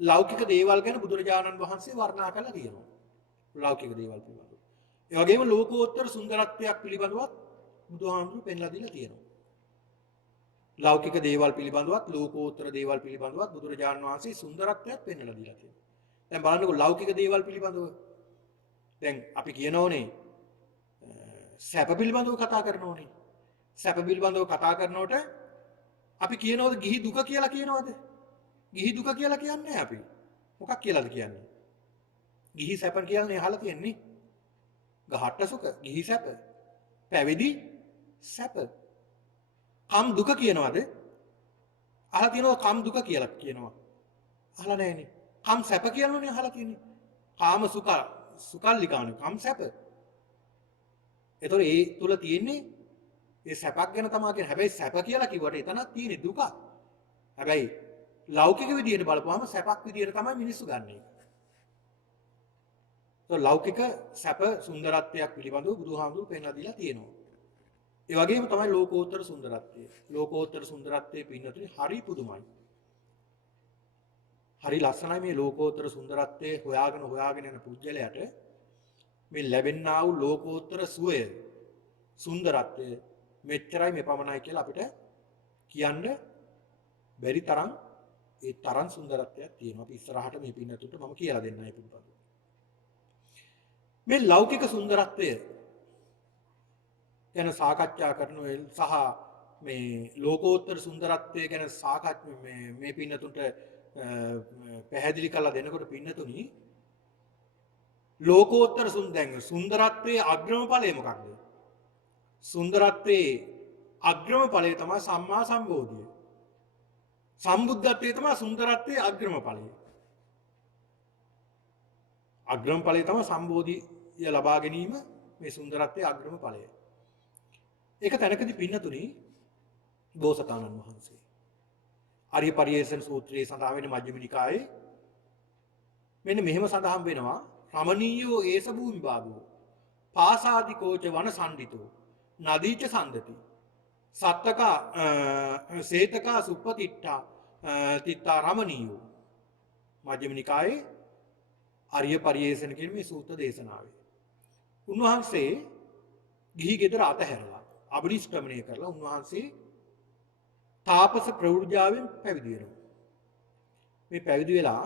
ලෞකික දේවල් ගැන බුදුරජාණන් වහන්සේ වර්ණනා කරලා තියෙනවා. ලෞකික දේවල් පිළිබඳව. ඒ වගේම ලෝකෝත්තර සුන්දරත්වයක් පිළිබඳවත් බුදුහාමුදුරු පෙන්ලා දීලා තියෙනවා. ලෞකික දේවල් පිළිබඳවත් ලෝකෝත්තර දේවල් පිළිබඳවත් බුදුරජාණන් වහන්සේ සුන්දරත්වයක් පෙන්වලා දීලා තියෙනවා. දැන් බලන්නකො ලෞකික දේවල් පිළිබඳව දැන් අපි කියනෝනේ සැප පිළිබඳව කතා කරනෝනේ. සැප පිළිබඳව කතා කරනකොට අපි කියනවද ගිහි දුක කියලා කියනවද? ගිහි දුක කියලා කියන්නේ අපි. මොකක් කියලාද කියන්නේ? ගිහි සැප කියන්නේ අහලා තියෙන්නේ. ගහට්ට සුඛ, ගිහි සැප, පැවිදි සැප. කම් දුක කියනවද? අහලා තියෙනවා කම් දුක කියලා කියනවා. අහලා නැහැනේ. කම් සැප කියලානේ අහලා තියෙන්නේ. කාම සුඛ, සුකල්ලිකාන කම් සැප. ඒතකොට ඒ තුල තියෙන්නේ ඒ සැපක් ගැන තමයි කියන්නේ. හැබැයි සැප කියලා කිව්වට එතනක් තියෙන්නේ දුක. හැබැයි ලෞකික විදියට බලපුවම සැපක් විදියට තමයි මිනිස්සු ගන්නෙ. તો ලෞකික සැප සුන්දරත්වයක් පිළිබඳව බුදුහාමුදුරු පෙන්ලා දීලා තියෙනවා. ඒ වගේම තමයි ලෝකෝත්තර සුන්දරත්වය. ලෝකෝත්තර සුන්දරත්වයේ පින්නතුනි හරි පුදුමයි. හරි ලස්සනයි මේ ලෝකෝත්තර සුන්දරත්වයේ හොයාගෙන යන පුජ්‍යලයට මේ ලැබෙන්නා වූ ලෝකෝත්තර සුවය සුන්දරත්වය මෙච්චරයි මේ පමණයි කියලා අපිට කියන්න බැරි තරම් ඒ තරම් සුන්දරත්වයක් තියෙනවා. අපි ඉස්සරහට මේ පින්නතුන්ට මම කියලා දෙන්නම් මේ පිළිබඳව. මේ ලෞකික සුන්දරත්වය ගැන සාකච්ඡා කරන සහ මේ ලෝකෝත්තර සුන්දරත්වය ගැන සාකච්ඡා මේ පින්නතුන්ට පැහැදිලි කරලා දෙනකොට පින්නතුනි ලෝකෝත්තර සුන්දරත්වයේ අග්‍රම ඵලය මොකක්ද? සුන්දරත්වයේ අග්‍රම ඵලය තමයි සම්මා සම්බෝධිය. සම්බුද්ධත්වයේ තමයි සුන්දරත්වයේ අග්‍රම ඵලය. අග්‍රම ඵලය තමයි සම්බෝධිය ලබා ගැනීම මේ සුන්දරත්වයේ අග්‍රම ඵලය. ඒක තැනකදී පින්නතුනි බෝසතාණන් වහන්සේ ආර්ය පරියේෂණ සූත්‍රයේ සඳහන් වෙන මජ්ක්‍ධිම නිකායේ මෙන්න මෙහෙම සඳහන් වෙනවා රමණීයෝ ඒස භූමි භාගෝ පාසාදිකෝච වන සම්ඩිතෝ නදීච සම්දති සත්තකා සේතකා සුප්පතිට්ඨා තිත්තා රමණීයෝ මජ්ක්‍ධිම නිකායේ ආර්ය පරියේෂණ කියන මේ සූත්‍ර දේශනාවේ. උන්වහන්සේ ගිහි ගෙදර අතහැරලා අබිනිෂ්ක්‍රමණය කරලා උන්වහන්සේ තාපස ප්‍රවෘජාවෙන් පැවිදි වෙනවා. මේ පැවිදි වෙලා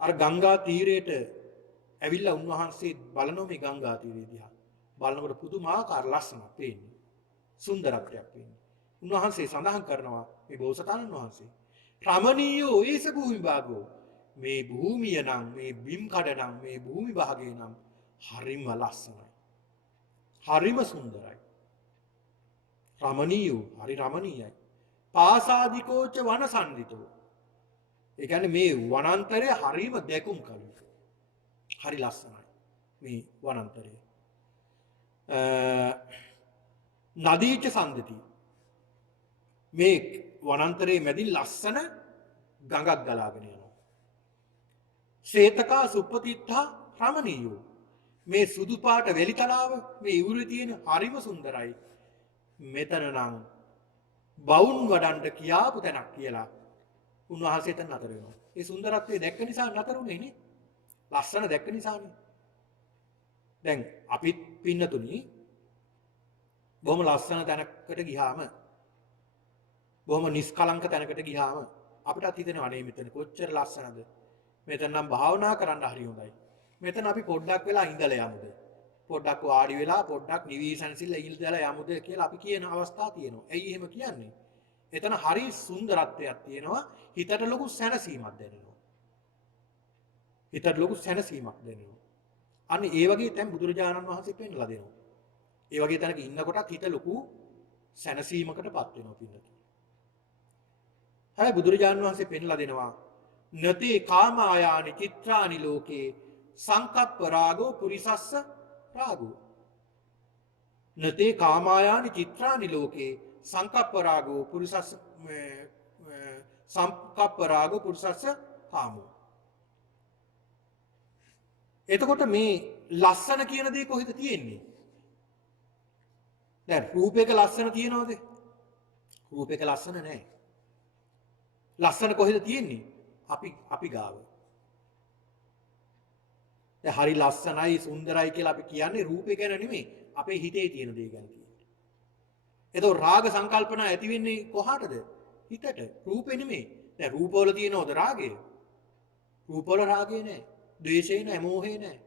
අර ගංගා තීරයට ඇවිල්ලා උන්වහන්සේ බලනවා මේ ගංගා තීරය දිහා. බලනකොට පුදුමාකාර ලස්සනක් පේන්නේ. සුන්දරත්වයක් පේන්නේ. උන්වහන්සේ සඳහන් කරනවා මේ බෝසතාණන් වහන්සේ රමණීයෝ ඒස භූමි භාගෝ මේ භූමිය නම් මේ බිම් කඩ නම් මේ භූමි භාගය නම් හරිම ලස්සනයි. හරිම සුන්දරයි. රමණීයෝ හරි රමණීයයි. පාසාදිකෝච වනසන්දිතෝ. ඒ කියන්නේ මේ වනාන්තරය හරිම දැකුම් කළුයි. හරි ලස්සනයි මේ වනාන්තරය. නදීච සම්දති. මේ වනාන්තරයේ මැදින් ලස්සන ගඟක් ගලාගෙන යනවා. ශ්වේතකා සුප්පතිත්තා රමණීයෝ. මේ සුදු පාට වැලි තලාව මේ ඉවුරේ තියෙන හරිම සුන්දරයි. මෙතන නම් බවුන් වඩන්ට කියාපු තැනක් කියලා උන්වහන්සේ එතන නතර වෙනවා. ඒ සුන්දරත්වය දැක්ක නිසා නතර වුණේ නේ. ලස්සන දැක්ක නිසානේ. දැන් අපිත් පින්නතුනි බොහොම ලස්සන තැනකට ගියාම බොහොම නිස්කලංක තැනකට ගියාම අපිටත් හිතෙනවා අනේ මෙතන කොච්චර ලස්සනද. මෙතන නම් භාවනා කරන්න හරි හොඳයි. මෙතන අපි පොඩ්ඩක් වෙලා ඉඳලා යමුද. පොඩ්ඩක් වාඩි වෙලා පොඩ්ඩක් නිවිසන්සිල්ල ඉඳලා යමුද කියලා අපි කියන අවස්ථා තියෙනවා. ඇයි එහෙම කියන්නේ? එතන හරි සුන්දරත්වයක් තියෙනවා. හිතට ලොකු සැනසීමක් දැනෙනවා. හිතට ලොකු සැනසීමක් දැනෙනවා. අන්න ඒ වගේ තැන් බුදුරජාණන් වහන්සේ පෙන්වලා දෙනවා. ඒ වගේ තැනක ඉන්නකොටත් හිත ලොකු සැනසීමකටපත් වෙනවා පින්නතුනි. හැබැයි බුදුරජාණන් වහන්සේ පෙන්වලා දෙනවා නතේ කාමායානි චිත්‍රානි ලෝකේ සංකප්ප රාගෝ පුරිසස්ස රාගෝ. නතේ කාමායානි චිත්‍රානි ලෝකේ සංකප්ප රාගෝ පුරිසස්ස සංකප්ප රාගෝ පුරිසස්ස කාමෝ. එතකොට මේ ලස්සන කියන දේ කොහෙද තියෙන්නේ? දැන් රූපයක ලස්සන තියනවද? රූපයක ලස්සන නැහැ. ලස්සන කොහෙද තියෙන්නේ? අපි ගාව. දැන් හරි ලස්සනයි සුන්දරයි කියලා අපි කියන්නේ රූපේ ගැන නෙමෙයි අපේ හිතේ තියෙන දේ ගැන කියන්නේ. එතකොට රාග සංකල්පන ඇති වෙන්නේ කොහාටද? හිතට. රූපේ නෙමෙයි. දැන් රූපවල තියෙනවද රාගය? රූපවල රාගය නැහැ. ද්වේෂය නැහැ, මෝහය නැහැ.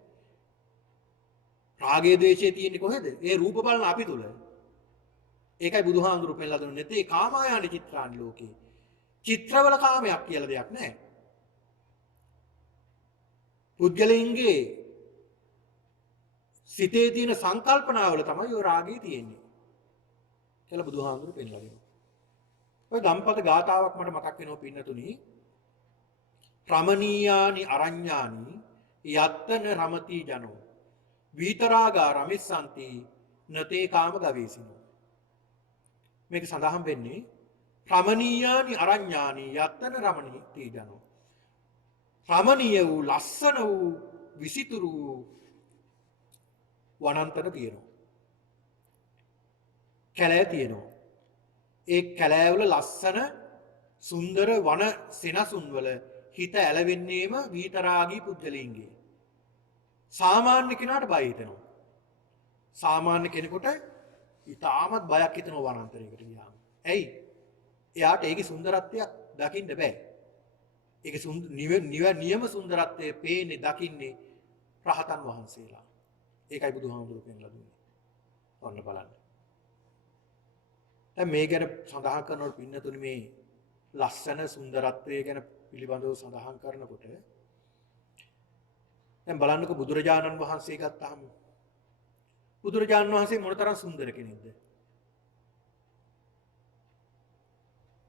රාගය ද්වේෂය තියෙන්නේ කොහෙද? ඒ රූප බලන අපි තුල. ඒකයි බුදුහාමුදුරු පෙන්නලා දුන්නේ නැතේ කාමායානි චිත්‍රානි ලෝකේ. චිත්‍රවල කාමයක් කියලා දෙයක් නැහැ. පුද්ගලයන්ගේ සිතේ තියෙන සංකල්පනාවල තමයි ඔය රාගය තියෙන්නේ. කියලා බුදුහාමුදුරු පෙන්නලා දෙනවා. ඔය ධම්පද ගාථාවක් මට මතක් වෙනවා පින්නතුනි. රමණීයානි අරඤ්ඤානි යත්තන රමති ජනෝ විතරාගා රමිස්සන්ති නතේ කාම ගවේසිනෝ. මේක සඳහන් වෙන්නේ රමණීයානි අරඤ්ඤානි යත්තන රමණීති ජනෝ. රමණීය වූ ලස්සන වූ විසිතුරු වූ වනාන්තර තියෙනවා. කැලෑ තියෙනවා. ඒ කැලෑවල ලස්සන සුන්දර වන සෙනසුන් වල හිත ඇලවෙන්නේම විතරාගී පුද්ගලයින්ගේ. සාමාන්‍ය කෙනාට බය හිතෙනවා. සාමාන්‍ය කෙනෙකුට ඉතාමත් බයක් හිතෙනවා වනාන්තරයකට ගියාම. ඇයි? එයාට ඒකේ සුන්දරත්වයක් දකින්න බෑ. ඒකේ නියම සුන්දරත්වය පේන්නේ දකින්නේ රහතන් වහන්සේලා. ඒකයි බුදුහාමුදුරුවෝ පෙන්ලා දුන්නේ. ඔන්න බලන්න. දැන් මේ ගැන සඳහන් කරනකොට පින්නතුනි මේ ලස්සන සුන්දරත්වය ගැන පිළිබඳව සඳහන් කරනකොට දැන් බලන්නකො බුදුරජාණන් වහන්සේ ගත්තාම බුදුරජාණන් වහන්සේ මොනතරම් සුන්දර කෙනෙක්ද?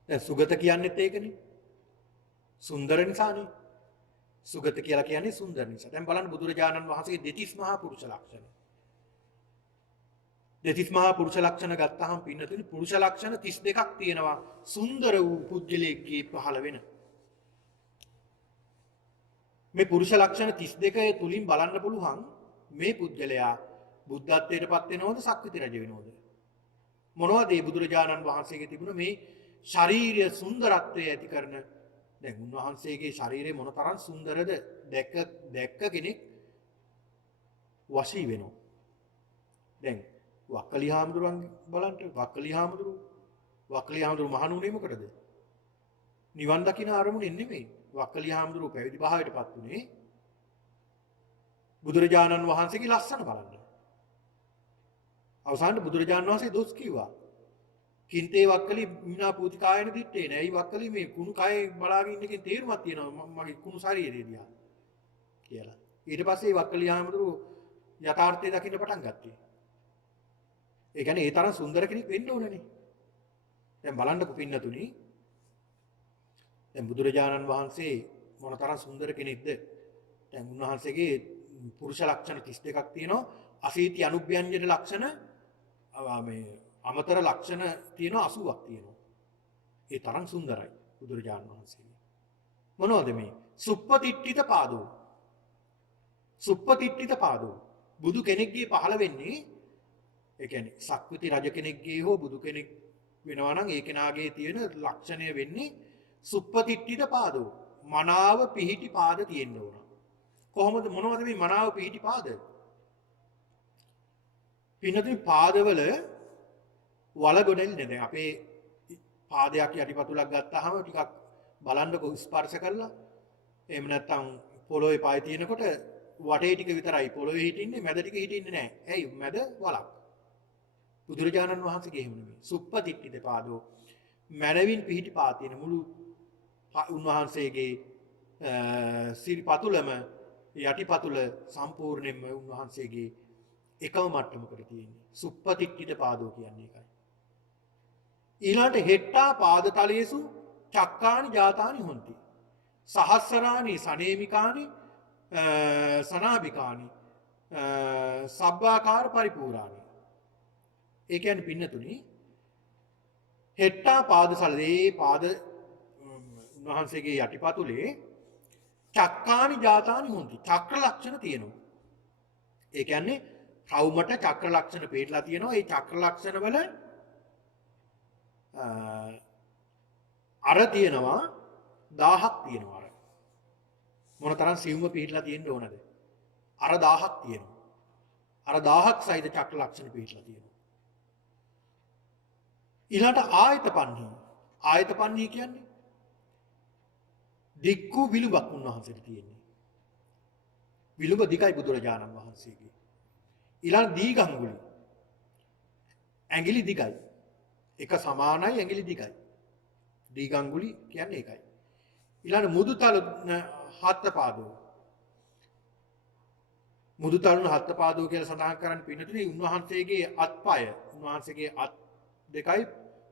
දැන් සුගත කියන්නේත් ඒකනේ. සුන්දර නිසානේ. සුගත කියලා කියන්නේ සුන්දර නිසා. දැන් බලන්න බුදුරජාණන් වහන්සේගේ දෙතිස් මහා පුරුෂ ලක්ෂණ. දෙතිස් මහා පුරුෂ ලක්ෂණ ගත්තාම පින්නතුනි පුරුෂ ලක්ෂණ 32ක් තියෙනවා සුන්දර වූ පුජ්‍යලයේ පහළ වෙන. මේ පුරුෂ ලක්ෂණ 32 තුලින් බලන්න පුළුවන් මේ පුජ්‍යලයා බුද්ධත්වයට පත් වෙනවද සක්විති රජ වෙනවද? මොනවද මේ බුදුරජාණන් වහන්සේගේ තිබුණ මේ ශාරීරික සුන්දරත්වය ඇති කරන දැන් උන්වහන්සේගේ ශරීරය මොනතරම් සුන්දරද දැක්ක කෙනෙක් වශී වෙනවා. දැන් වක්කලි හාමුදුරුවන් බලන්න වක්කලි හාමුදුරුව මහණුනේ මොකටද? නිවන් දකින්න අරමුණෙන් නෙමෙයි. වක්කලි හාමුදුරුව පැවිදි භාවයටපත් උනේ බුදුරජාණන් වහන්සේගේ ලස්සන බලන්න. අවසානයේ බුදුරජාණන් වහන්සේ දොස් කිව්වා. කින්තේ වක්කලි මිනා පූතිකායන දිත්තේ නෑ. ඒ වක්කලි මේ කුණු කය බලාගෙන ඉන්න එකෙන් තේරුමක් තියෙනවා මගේ කුණු ශරීරය දිහා කියලා. ඊට පස්සේ වක්කලි හාමුදුරුව යථාර්ථය දකින්න පටන් ගත්තා. ඒ කියන්නේ ඒ තරම් සුන්දර කෙනෙක් වෙන්න ඕනනේ. දැන් බලන්නකො පින්නතුනි. දැන් බුදුරජාණන් වහන්සේ මොනතරම් සුන්දර කෙනෙක්ද? දැන් උන්වහන්සේගේ පුරුෂ ලක්ෂණ 32ක් තියෙනවා. අසීති අනුභ්‍යංජන ලක්ෂණ මේ අමතර ලක්ෂණ තියෙනවා 80ක් තියෙනවා. ඒ තරම් සුන්දරයි බුදුරජාණන් වහන්සේගේ. මොනවද මේ? සුප්පතිට්ඨිත පාදෝ. සුප්පතිට්ඨිත පාදෝ. බුදු කෙනෙක්ගේ පහළ වෙන්නේ ඒ කියන්නේ සක්විති රජ කෙනෙක්ගේ හෝ බුදු කෙනෙක් වෙනවා නම් ඒ කෙනාගේ තියෙන ලක්ෂණය වෙන්නේ සුප්පතිට්ඨිත පාදෝ. මනාව පිහිටි පාද තියෙන්න ඕන. කොහොමද මොනවද මේ මනාව පිහිටි පාද? පින්නතුනි පාදවල වල ගොඩෙන්නේ නැහැ. අපේ පාදයක් යටිපතුලක් ගත්තාම ටිකක් බලන්නකො ස්පර්ශ කරලා. එහෙම නැත්නම් පොළොවේ පාය තියෙනකොට වටේ ටික විතරයි පොළොවේ හිටින්නේ මැද ටික හිටින්නේ නැහැ. ඇයි? මැද වලක්. බුදුරජාණන් වහන්සේගේ එහෙම නෙමෙයි. සුප්පතිට්ඨිත පාදෝ මනවින් පිහිටි පාද තියෙන මුළු උන්වහන්සේගේ සිරිපතුලම යටිපතුල සම්පූර්ණයෙන්ම උන්වහන්සේගේ එකම මට්ටමකට තියෙන්නේ. සුප්පතිට්ඨිත පාදෝ කියන්නේ ඒකයි. ඊළාට හෙට්ටා පාදතලයේසු චක්කානි ජාතානි හොಂತಿ. සහස්සරානි සනේමිකානි සනාබිකානි සබ්බාකාර පරිපූර්ණානි. ඒ කියන්නේ පින්නතුනි හෙට්ටා පාදසලේ පාද උන්වහන්සේගේ යටිපතුලේ චක්කානි ජාතානි හොಂತಿ. චක්‍ර ලක්ෂණ තියෙනවා. ඒ කියන්නේ කවුමට චක්‍ර ලක්ෂණ පිටලා තියෙනවා. ඒ චක්‍ර ලක්ෂණ වල අර තියෙනවා 1000ක් තියෙනවා. අර මොනතරම් සිවුම පිටලා තියෙන්න ඕනද? අර 1000ක් තියෙනවා. අර 1000ක් සහිත චක්‍ර ලක්ෂණ පිටලා තියෙනවා. ඊළඟට ආයතපන්හි. ආයතපන්හි කියන්නේ දික්කු විලුඹක් උන්වහන්සේට තියෙන්නේ. විලුඹ දිගයි බුදුරජාණන් වහන්සේගේ. ඊළඟ දීගංගුලි. ඇඟිලි දිගයි. එක සමානයි ඇඟිලි දිගයි. දීගංගුලි කියන්නේ ඒකයි. ඊළඟ මුදුතල හත්පාදෝ. මුදුතලන හත්පාදෝ කියලා සඳහන් කරන්නේ පින්නතුනේ උන්වහන්සේගේ අත්පය. උන්වහන්සේගේ අත් දෙකයි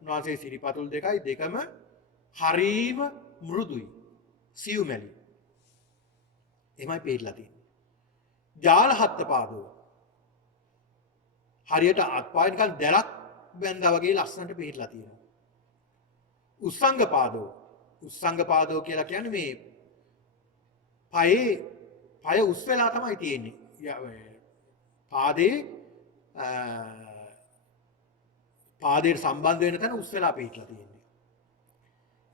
උන්වහන්සේ සිරිපතුල් දෙකයි දෙකම හරීම මෘදුයි. සියුමැලි. එමයි පිටලා තියෙන්නේ. ජාල හත්පාදෝ. හරියට අත්පය නිකන් දැලක් බැඳා වගේ ලස්සනට පිටලා තියෙනවා. උස්සංග පාදෝ. උස්සංග පාදෝ කියලා කියන්නේ මේ පය උස් වෙලා තමයි තියෙන්නේ. පාදයට සම්බන්ධ වෙන තැන උස් වෙලා පිටලා තියෙන්නේ.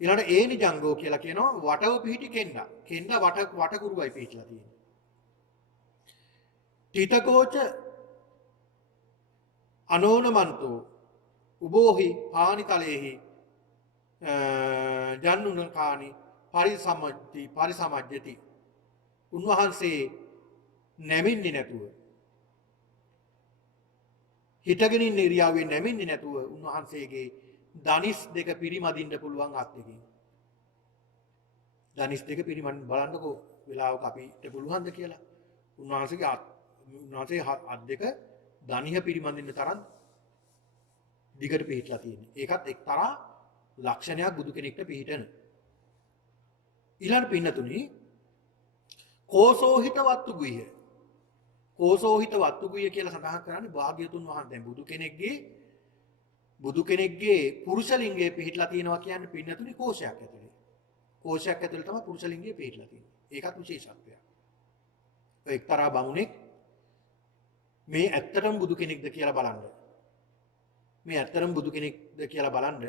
ඊළඟට ඒනි ජංගෝ කියලා කියනවා වටව පිහිටි කෙන්ඩ. කෙන්ඩ වටකුරුවයි පිටලා තියෙන්නේ. තිතකෝච අනෝනමන්තෝ උබෝහි පානිතලේහි ජන්නුනකානි පරිසමජ්ජති. උන්වහන්සේ නැමින්නේ නැතුව හිටගෙන ඉන්න ඉරියව්වෙන් නැමින්නේ නැතුව උන්වහන්සේගේ දනිස් දෙක පිරිමදින්න පුළුවන් අත් දෙකෙන්. දනිස් දෙක පිරිමදින්න බලන්නකෝ වෙලාවක අපිට පුළුවන්ද කියලා. උන්වහන්සේ අත් දෙක දනිහ පිරිමදින්න තරම් දිගට පිහිටලා තියෙන්නේ. ඒකත් එක්තරා ලක්ෂණයක් බුදු කෙනෙක්ට පිහිටන. ඊළඟ පින්නතුනි කෝසෝහිත වත්තුගුය. කෝසෝහිත වත්තුගුය කියලා සඳහන් කරන්නේ භාග්‍යතුන් වහන්සේ. දැන් බුදු කෙනෙක්ගේ පුරුෂ ලිංගයේ පිහිටලා තියෙනවා කියන්නේ පින්නතුනි කෝෂයක් ඇතුලේ. කෝෂයක් ඇතුලේ තමයි පුරුෂ ලිංගයේ පිහිටලා තියෙන්නේ. ඒකත් විශේෂත්වයක්. ඔය එක්තරා බමුණෙක් මේ ඇත්තටම බුදු කෙනෙක්ද කියලා බලන්න. මේ ඇත්තටම බුදු කෙනෙක්ද කියලා බලන්න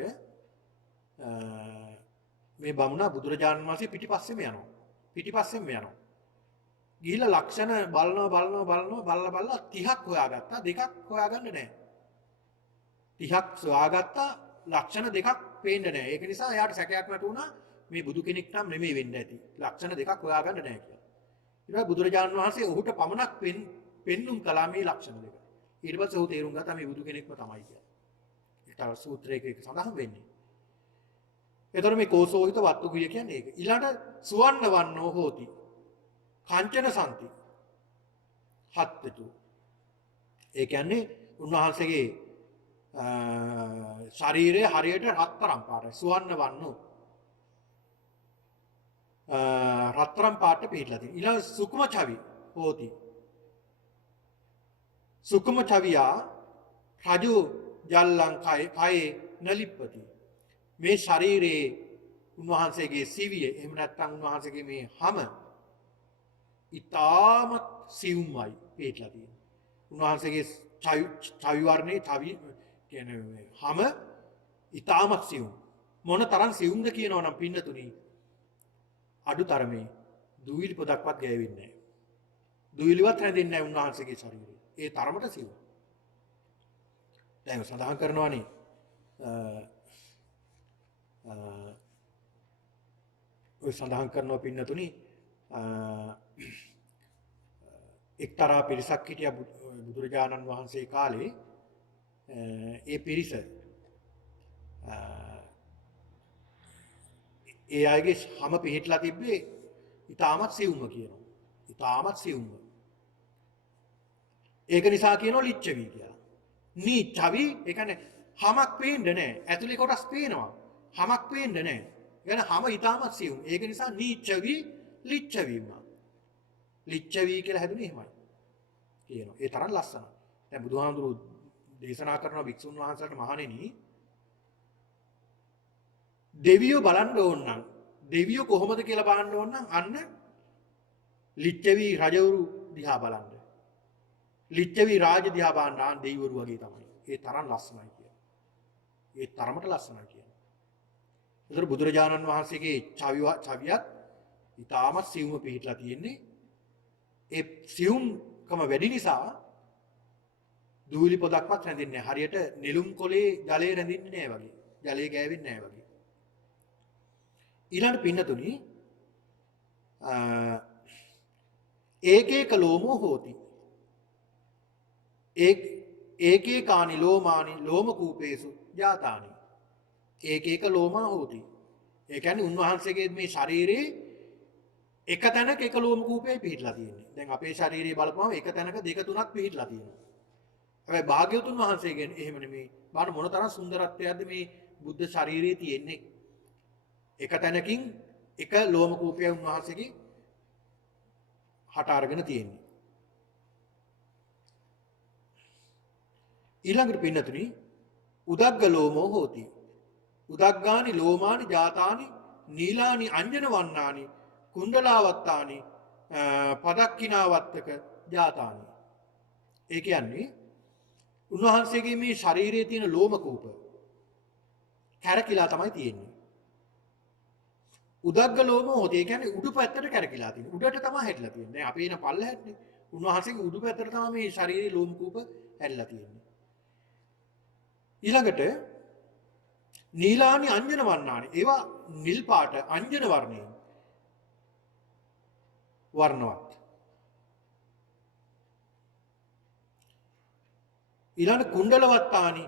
මේ බමුණා බුදුරජාණන් වහන්සේ පිටිපස්සෙම යනවා. පිටිපස්සෙම යනවා. ගිහිල්ලා ලක්ෂණ බලලා 30ක් හොයාගත්තා. දෙකක් හොයාගන්න නැහැ. 30ක් සොයාගත්තා ලක්ෂණ දෙකක් පේන්නේ නැහැ. ඒක නිසා එයාට සැකයක් නැතු වුණා මේ බුදු කෙනෙක් නම් නෙමෙයි වෙන්න ඇති. ලක්ෂණ දෙකක් හොයාගන්න නැහැ කියලා. ඊට පස්සේ බුදුරජාණන් වහන්සේ ඔහුට පමණක් පෙන්눔 කළා මේ ලක්ෂණ දෙක. ඊට පස්සේ ඔහු තේරුම් ගත්තා මේ බුදු කෙනෙක්ම තමයි කියලා. ඒක සූත්‍රයක සඳහන් වෙන්නේ. එතකොට මේ කෝසෝහිත වත්තුකුය කියන්නේ ඒක. ඊළඟට සුවන්න වන්නෝ හෝති. කාංචන සම්ති. හත්තු. ඒ කියන්නේ උන්වහන්සේගේ ශරීරය හරියට රත්තරන් පාටයි. සුවන්න වන්නෝ. රත්තරන් පාට පිටලා තියෙනවා. ඊළඟ සුකුම චවි හෝති. සුකුම චවියා රජු ජල්ලං කයේ නලිප්පති. මේ ශරීරයේ උන්වහන්සේගේ සිවිය එහෙම නැත්නම් උන්වහන්සේගේ මේ හම ඊටාමත් සියුම්මයි පිටලා තියෙනවා. උන්වහන්සේගේ චවි වර්ණේ චවි කියන්නේ හම ඊටාමත් සියුම්. මොන තරම් සියුම්ද කියනවා නම් පින්නතුනි අඩුතරමේ දුවිලි පොදක්වත් ගෑවෙන්නේ නැහැ. දුවිලිවත් හැදෙන්නේ නැහැ උන්වහන්සේගේ ශරීරය. ඒ තරමට සියුම්. දැන් සඳහන් කරනවානේ ඔය සඳහන් කරනවා පින්නතුනි එක්තරා පිරිසක් හිටියා බුදුරජාණන් වහන්සේ කාලේ ඒ පිරිස ඒ අයගේ හැම පිළිట్లా තිබ්බේ ඊටමත් සිවුම කියනවා. ඊටමත් සිවුම. ඒක නිසා කියනවා ලිච්ඡවි කියලා. නීචවි ඒ කියන්නේ හැමක් පේන්නේ නැහැ. ඇතුලේ කොටස් පේනවා. හැමක් පේන්නේ නැහැ. ඒ කියන්නේ හැම ඊටමත් සිවුම්. ඒක නිසා නීචවි ලිච්ඡවිම. ලිච්ඡවි කියලා හැදුනේ එහෙමයි. කියනවා. ඒ තරම් ලස්සනයි. දැන් බුදුහාමුදුරු දේශනා කරන වික්ෂුන් වහන්සේලාට මහණෙනි දෙවියෝ බලන්න ඕන නම් දෙවියෝ කොහොමද කියලා බලන්න ඕන නම් අන්න ලිච්ඡවි රජවරු දිහා බලන්න. ලිච්ඡවි රාජ දිහා බලන්න ආන් දෙවිවරු වගේ තමයි. ඒ තරම් ලස්සනයි කියන්නේ. ඒ තරමට ලස්සනයි කියන්නේ. ඒතර බුදුරජාණන් වහන්සේගේ චවියත් ඊටාමත් සියුම පිහිටලා තියෙන්නේ. ඒ සියුම්කම වැඩි නිසා දූලි පොදක්වත් රැඳෙන්නේ නැහැ. හරියට නෙළුම් කොලේ ජලය රැඳෙන්නේ නැහැ වගේ. ජලය ගෑවෙන්නේ නැහැ වගේ. ඊළඟ පින්නතුනි ඒකේක ලෝමෝ හෝති. ඒකේකානි ලෝමානි ලෝමකූපේසු ජාතානි. ඒකේක ලෝමා හෝති. ඒ කියන්නේ උන්වහන්සේගේ මේ ශරීරයේ එක තැනක එක ලෝමකූපේ පිහිටලා තියෙන්නේ. දැන් අපේ ශරීරයේ බලපුවම එක තැනක දෙක තුනක් පිහිටලා තියෙනවා. හැබැයි භාග්‍යවතුන් වහන්සේගෙන් එහෙම නෙමෙයි. බලන්න මොන තරම් සුන්දරත්වයක්ද මේ බුද්ධ ශරීරයේ තියෙන්නේ. එක තැනකින් එක ලෝම කූපය උන්වහන්සේගේ හට අරගෙන තියෙන්නේ. ඊළඟට පින්නතුනි උදග්ග ලෝමෝ හෝති. උදග්ගානි ලෝමානි ජාතානි නීලානි අංජන වන්නානි කුණ්ඩලාවත්තානි පදක්කිනාවත්තක ජාතානි. ඒ කියන්නේ උන්වහන්සේගේ මේ ශරීරයේ තියෙන ලෝම කූප කැරකිලා තමයි තියෙන්නේ. උදග්ග ලෝම හොතේ ඒ කියන්නේ උඩු පැත්තට කැරකිලා තියෙනවා. උඩට තමයි හැරිලා තියෙන්නේ. දැන් අපි එන පල්ලෙහාටනේ. උන්වහන්සේගේ උඩු පැත්තට තමයි මේ ශරීරයේ ලෝම කූප හැරිලා තියෙන්නේ. ඊළඟට නීලානි අංජන වර්ණානි. ඒවා නිල් පාට අංජන වර්ණයෙන් වර්ණවත්. ඊළඟ කුණ්ඩලවත්තානි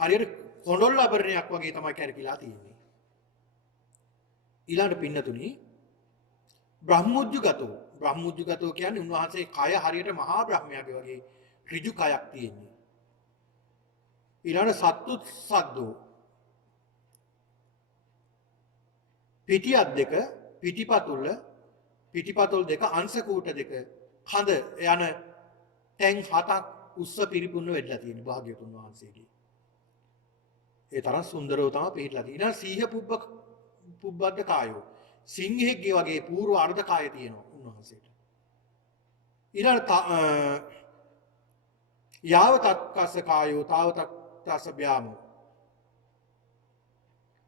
හරියට කොණ්ඩොල් ආභරණයක් වගේ තමයි කැරකිලා තියෙන්නේ. ඊළඟට පින්නතුනි බ්‍රහ්මුජ්ජුගතෝ කියන්නේ උන්වහන්සේ කය හරියට මහා බ්‍රහ්මයාගේ වගේ ඍජු කයක් තියෙන්නේ. ඊළඟ සද්දෝ පිටියක් දෙක පිටිපතුල් දෙක අංශකූට දෙක කඳ යන තැන් හතක් උස්ස පිරිපුන්න වෙట్లా තියෙන භාග්‍යවතුන් වහන්සේගේ. ඒ තරම් සුන්දරව තමයි පිළිట్లా තියෙන. සීහ පුබ්බද්ද කායෝ සිංහෙක්ගේ වගේ පූර්ව අර්ධ කාය තියෙනවා උන්වහන්සේට. ඊළඟ යාව තක්කස කායෝ තාව තක්කස බ්‍යාමෝ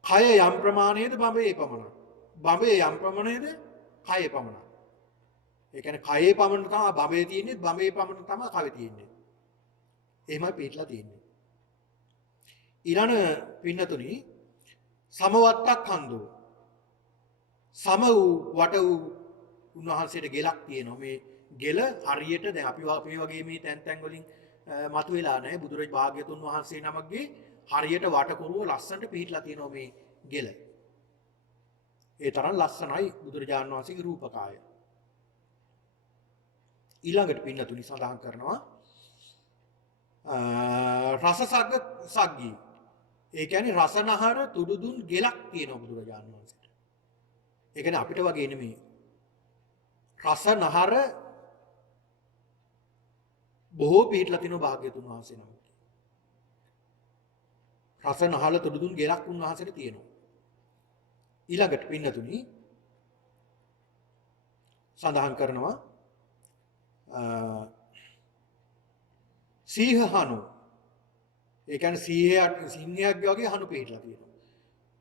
කය යම් ප්‍රමාණයේද බඹේ පමණක්. බඹේ යම් ප්‍රමාණයේද කයේ පමණක්. ඒ කියන්නේ කයේ පමණ තමයි බඹේ තියෙන්නේ, බඹේ පමණ තමයි කවේ තියෙන්නේ. එහෙමයි පිටලා තියෙන්නේ. ඊළඟ පින්නතුනි සමවත්තක් හන්දෝ. සම වූ වට වූ උන්වහන්සේට ගෙලක් තියෙනවා. මේ ගෙල හරියට දැන් අපි මේ වගේ මේ තැන් තැන් වලින් මතුවෙලා නැහැ. බුදුරජාණන් භාග්‍යතුන් වහන්සේ නමක්ගේ හරියට වටකුරුව ලස්සනට පිහිටලා තියෙනවා මේ ගෙල. ඒ තරම් ලස්සනයි බුදුරජාණන් වහන්සේගේ රූපකාය. ඊළඟට පින්නතුනි සඳහන් කරනවා රස සග්ගී. ඒ කියන්නේ රසනහර තුඩුදුන් ගෙලක් තියෙනවා බුදුරජාණන් වහන්සේට. ඒ කියන්නේ අපිට වගේ නෙමෙයි. රසනහර බොහෝ පිහිටලා තිනෝ භාග්‍යතුන් වහන්සේ නමක්. රසනහල තුඩුදුන් ගෙලක් උන්වහන්සේට තියෙනවා. ඊළඟට පින්නතුනි සඳහන් කරනවා සීහහනු. ඒ කියන්නේ සිංහයක්ගේ වගේ හනු පිහිටලා තියෙනවා.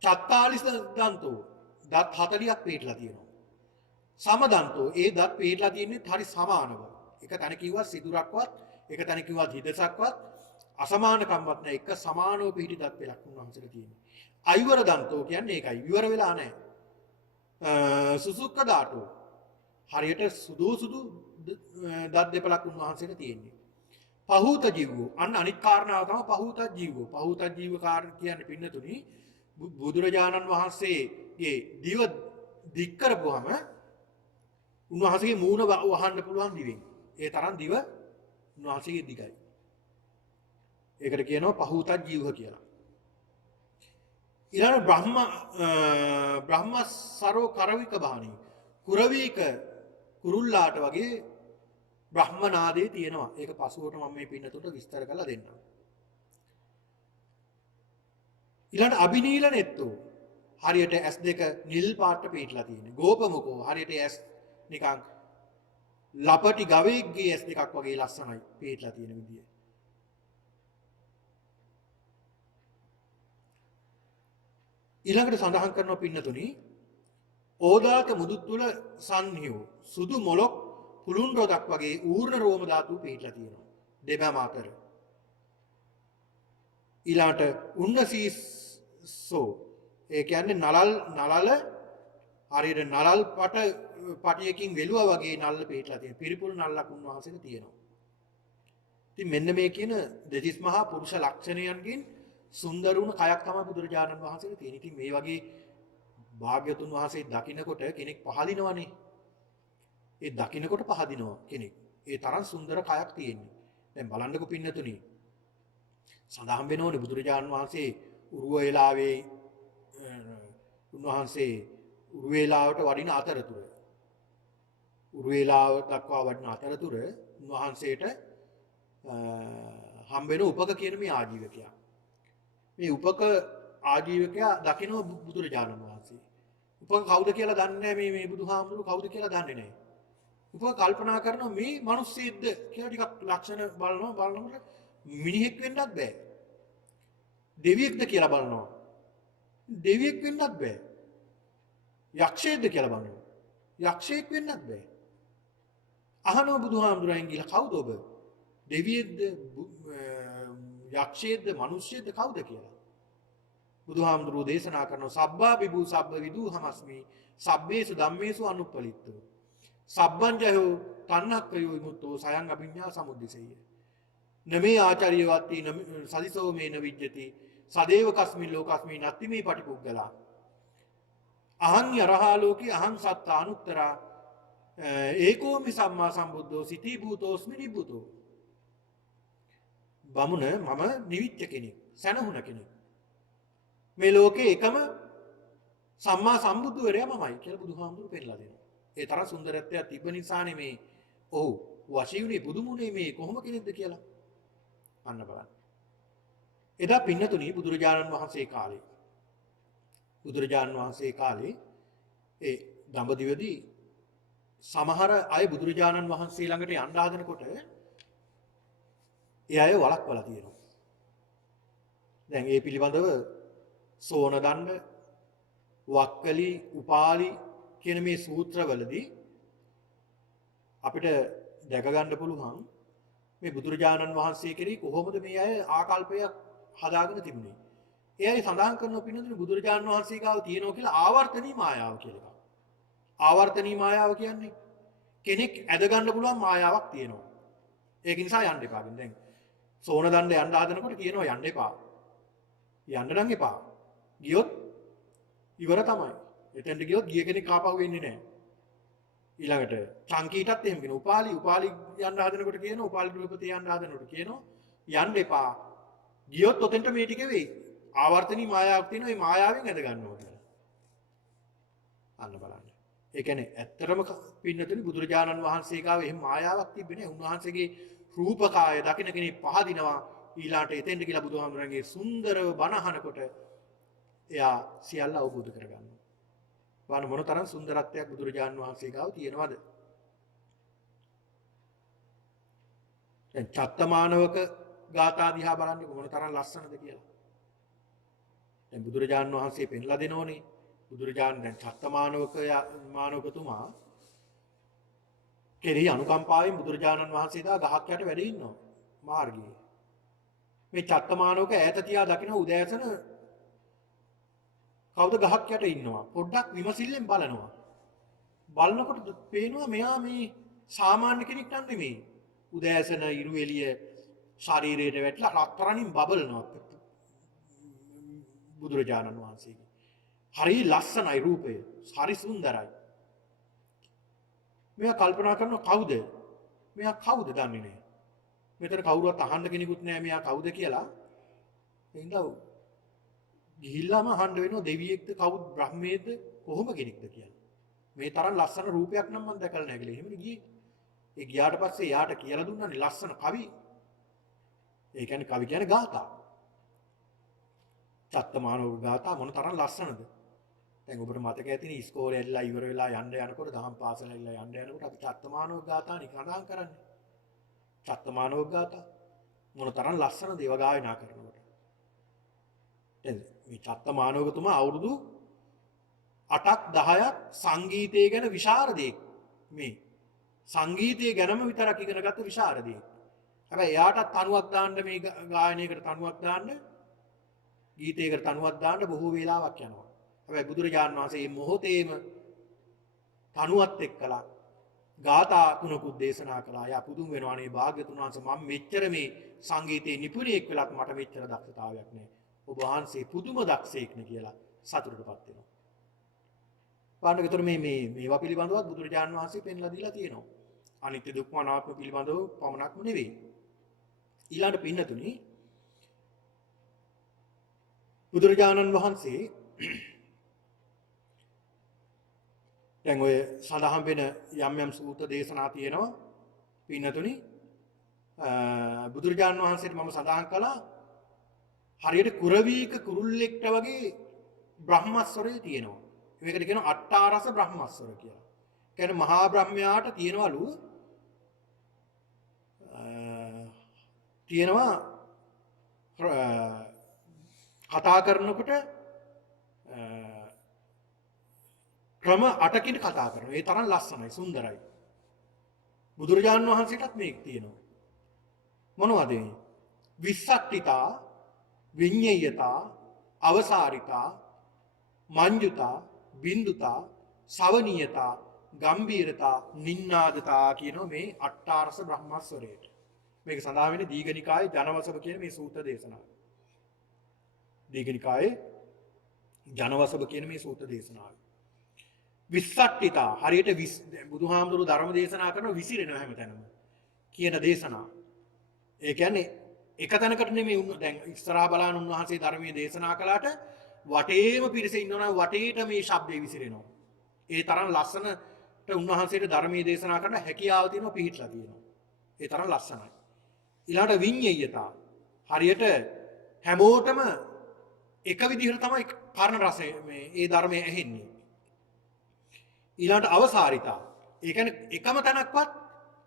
44 දන්තෝ දත් 40ක් පිහිටලා තියෙනවා. සමදන්තෝ ඒ දත් පිහිටලා තියෙන්නේ හරි සමානව. එක තැන කිව්වා සිදුරක්වත්, එක තැන කිව්වා හිදසක්වත් අසමානකම්වත් නැහැ. එක සමානව පිහිටි දත් පෙළක් උන්වහන්සේට තියෙනවා. අයිවර දන්තෝ කියන්නේ ඒකයි. විවර වෙලා නැහැ. සුසුක්ක දාටෝ හරියට සුදු දත් දෙපළක් උන්වහන්සේට තියෙන්නේ. පහූත ජීවෝ අන්න අනිත් කාරණාව තමයි පහූත ජීවෝ. පහූත ජීව කියන්නේ පින්නතුනි බුදුරජාණන් වහන්සේගේ දිව දික් කරපුවාම උන්වහන්සේගේ මූණ වහන්න පුළුවන් දිවෙන්. ඒ තරම් දිව උන්වහන්සේගේ දිගයි. ඒකට කියනවා පහූත ජීව කියලා. ඊළඟ බ්‍රහ්මසරෝ කරවික බාණී. කුරවීක කුරුල්ලාට වගේ බ්‍රහ්මනාදේ තියෙනවා. ඒක පසුවට මම මේ පින්නතුන්ට විස්තර කරලා දෙන්නම්. ඊළඟ අබිනීලනෙත්තෝ හරියට S2 නිල් පාට පිටලා තියෙන්නේ. ගෝපමුකෝ හරියට S නිකන් ලපටි ගවයෙක්ගේ S2ක් වගේ ලස්සනයි පිටලා තියෙන විදිය. ඊළඟට සඳහන් කරනවා පින්නතුනි ඕදාත මුදුත් තුල සංහියෝ සුදු මොලොක් පුළුන් රොදක් වගේ ඌර්ණ රෝම ධාතු පිටලා තියෙනවා දෙබෑම අතර. ඊළඟට උන්නසීසෝ ඒ කියන්නේ නලල් හරියට නලල් පටියකින් වෙලුවා වගේ නල්ල පිටලා තියෙනවා. පිරිපුල් නල්ලක් උන්වහන්සේට තියෙනවා. ඉතින් මෙන්න මේ කියන දෙතිස් මහා පුරුෂ ලක්ෂණයන්ගෙන් සුන්දර වුණ කයක් තමයි බුදුරජාණන් වහන්සේට තියෙන්නේ. ඉතින් මේ වගේ භාග්‍යතුන් වහන්සේ දකින්නකොට කෙනෙක් පහදිනවනේ. ඒ දකින්නකොට පහදිනවා කෙනෙක්. ඒ තරම් සුන්දර කයක් තියෙන්නේ. දැන් බලන්නකො පින්නතුනි. සඳහන් වෙනෝනේ බුදුරජාණන් වහන්සේ උරුවේලාවේ උන්වහන්සේ උරුවේලාවට වඩින අතරතුර උරුවේලාව දක්වා වඩින අතරතුර උන්වහන්සේට හම්බ වෙන උපක කියන මේ ආජීවකයා. මේ උපක ආජීවකයා දකින්න බුදුරජාණන් වහන්සේ. උපක කවුද කියලා දන්නේ නැහැ මේ බුදුහාමුදුරුවෝ කවුද කියලා දන්නේ නැහැ. උපක කල්පනා කරනවා මේ මිනිස්සෙක්ද කියලා ටිකක් ලක්ෂණ බලනකොට මිනිහෙක් වෙන්නත් බෑ. දෙවියෙක්ද කියලා බලනවා. දෙවියෙක් වෙන්නත් බෑ. යක්ෂයෙක්ද කියලා බලනවා. යක්ෂයෙක් වෙන්නත් බෑ. අහනවා බුදුහාමුදුරන් කියලා කවුද ඔබ? දෙවියෙක්ද යක්ෂයෙක්ද මිනිස්සෙක්ද කවුද කියලා. බුදුහාමුදුරුවෝ දේශනා කරනවා සබ්බා බිබු සබ්බ විදුහමස්මි සබ්බේසු ධම්මේසු අනුප්පලිත්තෝ සබ්බංජයෝ තණ්හක්කයෝ විමුක්තෝ සයං අභිඤ්ඤා සමුද්දිසෙය්‍ය නමේ ආචාර්යවත්ති සදිසෝ මේන විජ්ජති සදේව කස්මින් ලෝකස්මින් නත්ති මේ පටිපුග්ගලා අහං යරහා ලෝකේ අහං සත්තානුත්තරා ඒකෝමි සම්මා සම්බුද්ධෝ සිතී භූතෝස්මි නිබ්බුතෝ බමුණ මම නිවිච්ච කෙනෙක් සැනහුණ කෙනෙක් මේ ලෝකේ එකම සම්මා සම්බුදුවරයා මමයි කියලා බුදුහාමුදුරු පෙන්නලා දෙනවා. ඒ තරම් සුන්දරත්වයක් තිබ්බ නිසානේ මේ ඔව් වශීුනේ බුදුමුනේ මේ කොහොම කෙනෙක්ද කියලා අන්න බලන්න. එදා පින්නතුණී බුදුරජාණන් වහන්සේ කාලේ ඒ දඹදිවදී සමහර අය බුදුරජාණන් වහන්සේ ළඟට යන්න හදනකොට ඒ අය වළක්වලා තියෙනවා. දැන් ඒ පිළිබඳව සෝන දණ්ඩ වක්කලි, උපාලි කියන මේ සූත්‍රවලදී අපිට දැක ගන්න පුළුවන් මේ බුදුරජාණන් වහන්සේ කෙරෙහි කොහොමද මේ අය ආකල්පයක් හදාගෙන තිබුණේ. ඒ අය සඳහන් කරන පින්නතුනේ බුදුරජාණන් වහන්සේ ගාව තියෙනවා කියලා ආවර්තනී මායාව කියලා එකක්. ආවර්තනී මායාව කියන්නේ කෙනෙක් ඇද ගන්න පුළුවන් මායාවක් තියෙනවා. ඒක නිසා යන්න එපා. දැන් සෝන දණ්ඩ යන්න හදනකොට කියනවා යන්න එපා. යන්න නම් එපා. ගියොත් ඉවර තමයි. එතෙන්ට ගියොත් ගිය කෙනෙක් ආපහු වෙන්නේ නැහැ. ඊළඟට චංකීටත් එහෙම කියනවා. උපාලි යන්න හදනකොට කියනවා උපාලි ගෘහපති යන්න හදනකොට කියනවා යන්න එපා. ගියොත් ඔතෙන්ට මේ ටික වෙයි. ආවර්තනී මායාවක් තියෙනවා. මේ මායාවෙන් ඇද ගන්නවා කියලා. අන්න බලන්න. ඒ කියන්නේ ඇත්තටම පින්නතුනි බුදුරජාණන් වහන්සේ ගාව එහෙම මායාවක් තිබෙන්නේ නැහැ. උන්වහන්සේගේ රූපකාය දකින්න කෙනෙක් පහදිනවා. ඊළාට එතෙන්ට ගිහලා බුදුහාමුදුරන්ගේ සුන්දරව බණහනකොට එයා සියල්ල අවබෝධ කරගන්නවා. බලන්න මොන තරම් සුන්දරත්වයක් බුදුරජාණන් වහන්සේ ගාව තියෙනවද? දැන් චත්තමානවක ගාථා දිහා බලන්න මොන තරම් ලස්සනද කියලා. දැන් බුදුරජාණන් වහන්සේ පෙන්ලා දෙනෝනේ. බුදුරජාණන් දැන් චත්තමානවකතුමා කෙරෙහි අනුකම්පාවෙන් බුදුරජාණන් වහන්සේ දා ගහක් යට වැඩ ඉන්නවා මාර්ගයේ. මේ චත්තමානවක ඈත තියා දකින්න උදෑසන කවුද ගහක් යට ඉන්නවා. පොඩ්ඩක් විමසිල්ලෙන් බලනවා. බලනකොට පේනවා මෙයා මේ සාමාන්‍ය කෙනෙක් නෙමෙයි. උදෑසන ඉරු එළිය ශරීරයට වැටලා රත්තරන්ින් බබලනවා බුදුරජාණන් වහන්සේගේ. හරි ලස්සනයි රූපය. හරි සුන්දරයි. මෙයා කල්පනා කරනවා කවුද? මෙයා කවුද දන්නේ නැහැ. මෙතන කවුරුවත් අහන්න කෙනෙකුත් නැහැ මෙයා කවුද කියලා. එහෙනම් ගිහිල්ලාම අහන්න වෙනවා දෙවියෙක්ද කවුද බ්‍රහ්මයේද කොහොම කෙනෙක්ද කියලා. මේ තරම් ලස්සන රූපයක් නම් මම දැකලා නැහැ කියලා. එහෙමනේ ගියේ. ඒ ගියාට පස්සේ යාට කියලා දුන්නානේ ලස්සන කවි. ඒ කියන්නේ කවි කියන්නේ ගාථා. චත්තමානව ගාථා මොන තරම් ලස්සනද? දැන් ඔබට මතක ඇතිනේ ඉස්කෝලේ ඇවිල්ලා ඉවර වෙලා යන්න යනකොට දහම් පාසල ඇවිල්ලා යන්න යනකොට අපි චත්තමානව ගාථානේ කඳාන් කරන්නේ. චත්තමානව ගාථා මොන තරම් ලස්සනද ඒව ගායනා කරනකොට. දැන් මේ චත්තමානවකතුමා අවුරුදු 8ක් 10ක් සංගීතය ගැන විශාරදෙක්. මේ සංගීතය ගැනම විතරක් ඉගෙන ගත්ත විශාරදෙක්. හැබැයි එයාටත් තනුවක් දාන්න මේ ගායනයකට තනුවක් දාන්න ගීතයකට තනුවක් දාන්න බොහෝ වේලාවක් යනවා. හැබැයි බුදුරජාණන් වහන්සේ මේ මොහොතේම තනුවත් එක්කලා ගාථා තුනකුත් දේශනා කළා. යා පුදුම වෙනවා අනේ භාග්‍යතුන් වහන්සේ මම මෙච්චර මේ සංගීතයේ නිපුණෙක් වෙලත් මට මෙච්චර දක්ෂතාවයක් නැහැ. ඔබ වහන්සේ පුදුම දක්ෂයෙක් නේ කියලා සතුටටපත් වෙනවා. පාණ්ඩකතර මේවා පිළිබඳව බුදුරජාණන් වහන්සේ පෙන්ලා දීලා තියෙනවා. අනිත්‍ය දුක්ඛ අනාත්ම පිළිබඳව පමණක්ම නෙවෙයි. ඊළඟට පින්නතුනි බුදුරජාණන් වහන්සේ දැන් ඔය සඳහන් වෙන යම් සූත්‍ර දේශනා තියෙනවා පින්නතුනි බුදුරජාණන් වහන්සේට මම සඳහන් කළා හරියට කුරවීක කුරුල්ලෙක්ට වගේ බ්‍රහ්මස්වරය තියෙනවා. මේකට කියනවා අට්ඨාරස බ්‍රහ්මස්වර කියලා. කියන්නේ මහා බ්‍රහ්මයාට තියෙනවා කතා කරනකොට ක්‍රම 8කින් කතා කරනවා. ඒ තරම් ලස්සනයි සුන්දරයි. බුදුරජාණන් වහන්සේටත් මේක තියෙනවා. මොනවද මේ? විස්සට්ඨිතා, විඤ්ඤයතා, අවසාරිතා, මඤ්ජුතා, බින්දුතා, සවනීයතා, ගම්බීරතා, නින්නාදතා කියන මේ අට්ඨාරස බ්‍රහ්මස්වරයට. මේක සඳහන් වෙන්නේ දීඝනිකායේ ජනවසව කියන මේ සූත්‍ර දේශනාවේ. දීඝනිකායේ ජනවසව කියන මේ සූත්‍ර දේශනාවේ. විස්සට්ඨිතා හරියට බුදුහාමුදුරු ධර්ම දේශනා කරන විසිරෙනවා හැමතැනම කියන දේශනාව. ඒ කියන්නේ එක තැනකට නෙමෙයි දැන් ඉස්සරහා බලන උන්වහන්සේ ධර්මයේ දේශනා කළාට වටේම පිරිස ඉන්නවා වටේට මේ ශබ්දේ විසිරෙනවා. ඒ තරම් ලස්සනට උන්වහන්සේට ධර්මයේ දේශනා කරන්න හැකියාව තියෙනවා පිහිටලා තියෙනවා. ඒ තරම් ලස්සනයි. ඊළඟට විඤ්ඤයතා හරියට හැමෝටම එක විදිහට තමයි කර්ණ රසය මේ ඒ ධර්මයේ ඇහෙන්නේ. ඊළඟට අවසාරිතා ඒ කියන්නේ එකම තැනක්වත්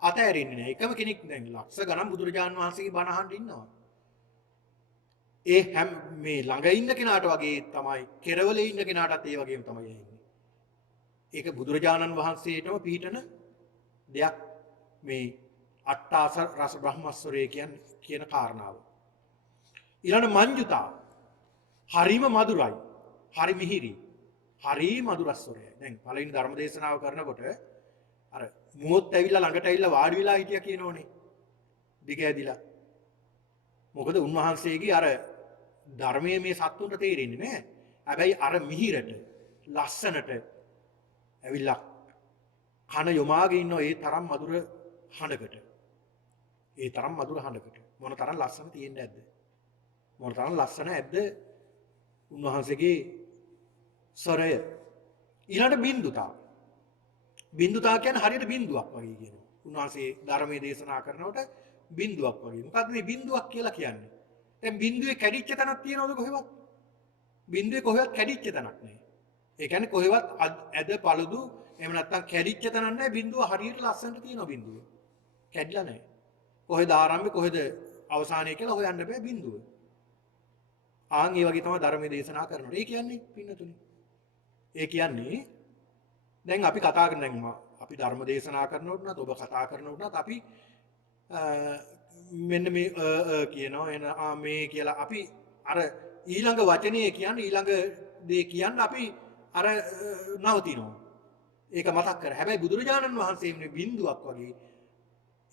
අතෑරෙන්නේ නැහැ. එකම කෙනෙක් දැන් ලක්ෂ ගණන් බුදුරජාන් වහන්සේගේ බණ අහන්න ඉන්නවා. ඒ හැම මේ ළඟ ඉන්න කෙනාට වගේ තමයි කෙරවලේ ඉන්න කෙනාටත් ඒ වගේම තමයි ඇහෙන්නේ. ඒක බුදුරජාණන් වහන්සේටම පිහිටන දෙයක් මේ අට්ඨාස රස බ්‍රහ්මස්වරය කියන කාරණාව. ඊළඟ මංජුතා හරිම මధుරයි. හරි මිහිරි. හරි මధుර ස්වරයයි. දැන් පළවෙනි ධර්ම දේශනාව කරනකොට අර මුවොත් ඇවිල්ලා ළඟට ඇවිල්ලා වාඩි වෙලා හිටියා කියනෝනේ. දිග ඇදිලා. මොකද උන්වහන්සේගේ අර ධර්මයේ මේ සත්තුන්ට තේරෙන්නේ නැහැ. හැබැයි අර මිහිරට ලස්සනට ඇවිල්ලා කන යොමාගෙන ඉන්න ඒ තරම් මధుර හඬකට. ඒ තරම් මధుර හඬකට. මොන තරම් ලස්සන තියෙන්නේ නැද්ද? මොන තරම් ලස්සන ඇද්ද උන්වහන්සේගේ ස්වරය. ඊළඟ බින්දුතා. බින්දුතා කියන්නේ හරියට බින්දුවක් වගේ කියනවා. උන්වහන්සේ ධර්මයේ දේශනා කරනකොට බින්දුවක් වගේ. මොකද්ද මේ බින්දුවක් කියලා කියන්නේ? දැන් බින්දුවේ කැඩිච්ච තැනක් තියෙනවද කොහෙවත්? බින්දුවේ කොහෙවත් කැඩිච්ච තැනක් නැහැ. ඒ කියන්නේ කොහෙවත් ඇද පළුදු එහෙම නැත්නම් කැඩිච්ච තැනක් නැහැ. බින්දුව හරියට ලස්සනට තියෙනවා බින්දුව. කැඩිලා නැහැ. කොහෙද ආරම්භය කොහෙද අවසානය කියලා හොයන්න බෑ බින්දුව. ආන් ඒ වගේ තමයි ධර්මයේ දේශනා කරනකොට. ඒ කියන්නේ පින්නතුනි. ඒ කියන්නේ දැන් අපි කතා කරන දැන් අපි ධර්ම දේශනා කරනකොට නත් ඔබ කතා කරනකොට නත් අපි මෙන්න මේ කියනවා එන මේ කියලා අපි අර ඊළඟ වචනේ කියන්නේ ඊළඟ දේ කියන්න අපි අර නවතිනවා. ඒක මතක් කර. හැබැයි බුදුරජාණන් වහන්සේ මේ බින්දුවක් වගේ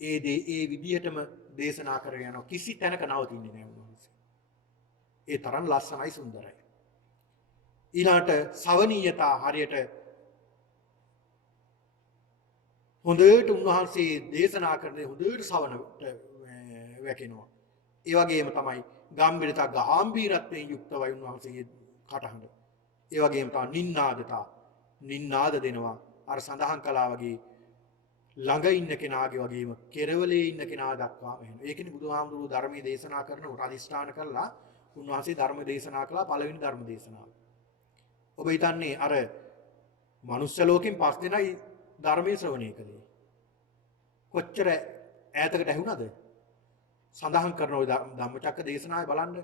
ඒ දේ ඒ විදිහටම දේශනා කරගෙන යනවා. කිසි තැනක නවතින්නේ නැහැ උන්වහන්සේ. ඒ තරම් ලස්සනයි සුන්දරයි. ඊළාට සවනීයතා හරියට හොඳට උන්වහන්සේ දේශනා කරන හොඳට සවනට වැකෙනවා. ඒ වගේම තමයි ගාම්භීරතා ගාම්භීරත්වයෙන් යුක්තවයි උන්වහන්සේගේ කටහඬ. ඒ වගේම තමයි නින්නාදතා නින්නාද දෙනවා. අර සඳහන් කළා වගේ ළඟ ඉන්න කෙනාගේ වගේම කෙරවලේ ඉන්න කෙනා දක්වාම එනවා. ඒකනේ බුදුහාමුදුරුවෝ ධර්මයේ දේශනා කරනකොට අදිස්ථාන කළා උන්වහන්සේ ධර්ම දේශනා කළා පළවෙනි ධර්ම දේශනාව. ඔබ හිතන්නේ අර මනුෂ්‍ය ලෝකෙන් 5 දෙනයි ධර්මයේ ශ්‍රවණය කළේ. කොච්චර ඈතකට ඇහුණාද? සඳහන් කරන ওই ධම්මචක්ක දේශනාවේ බලන්න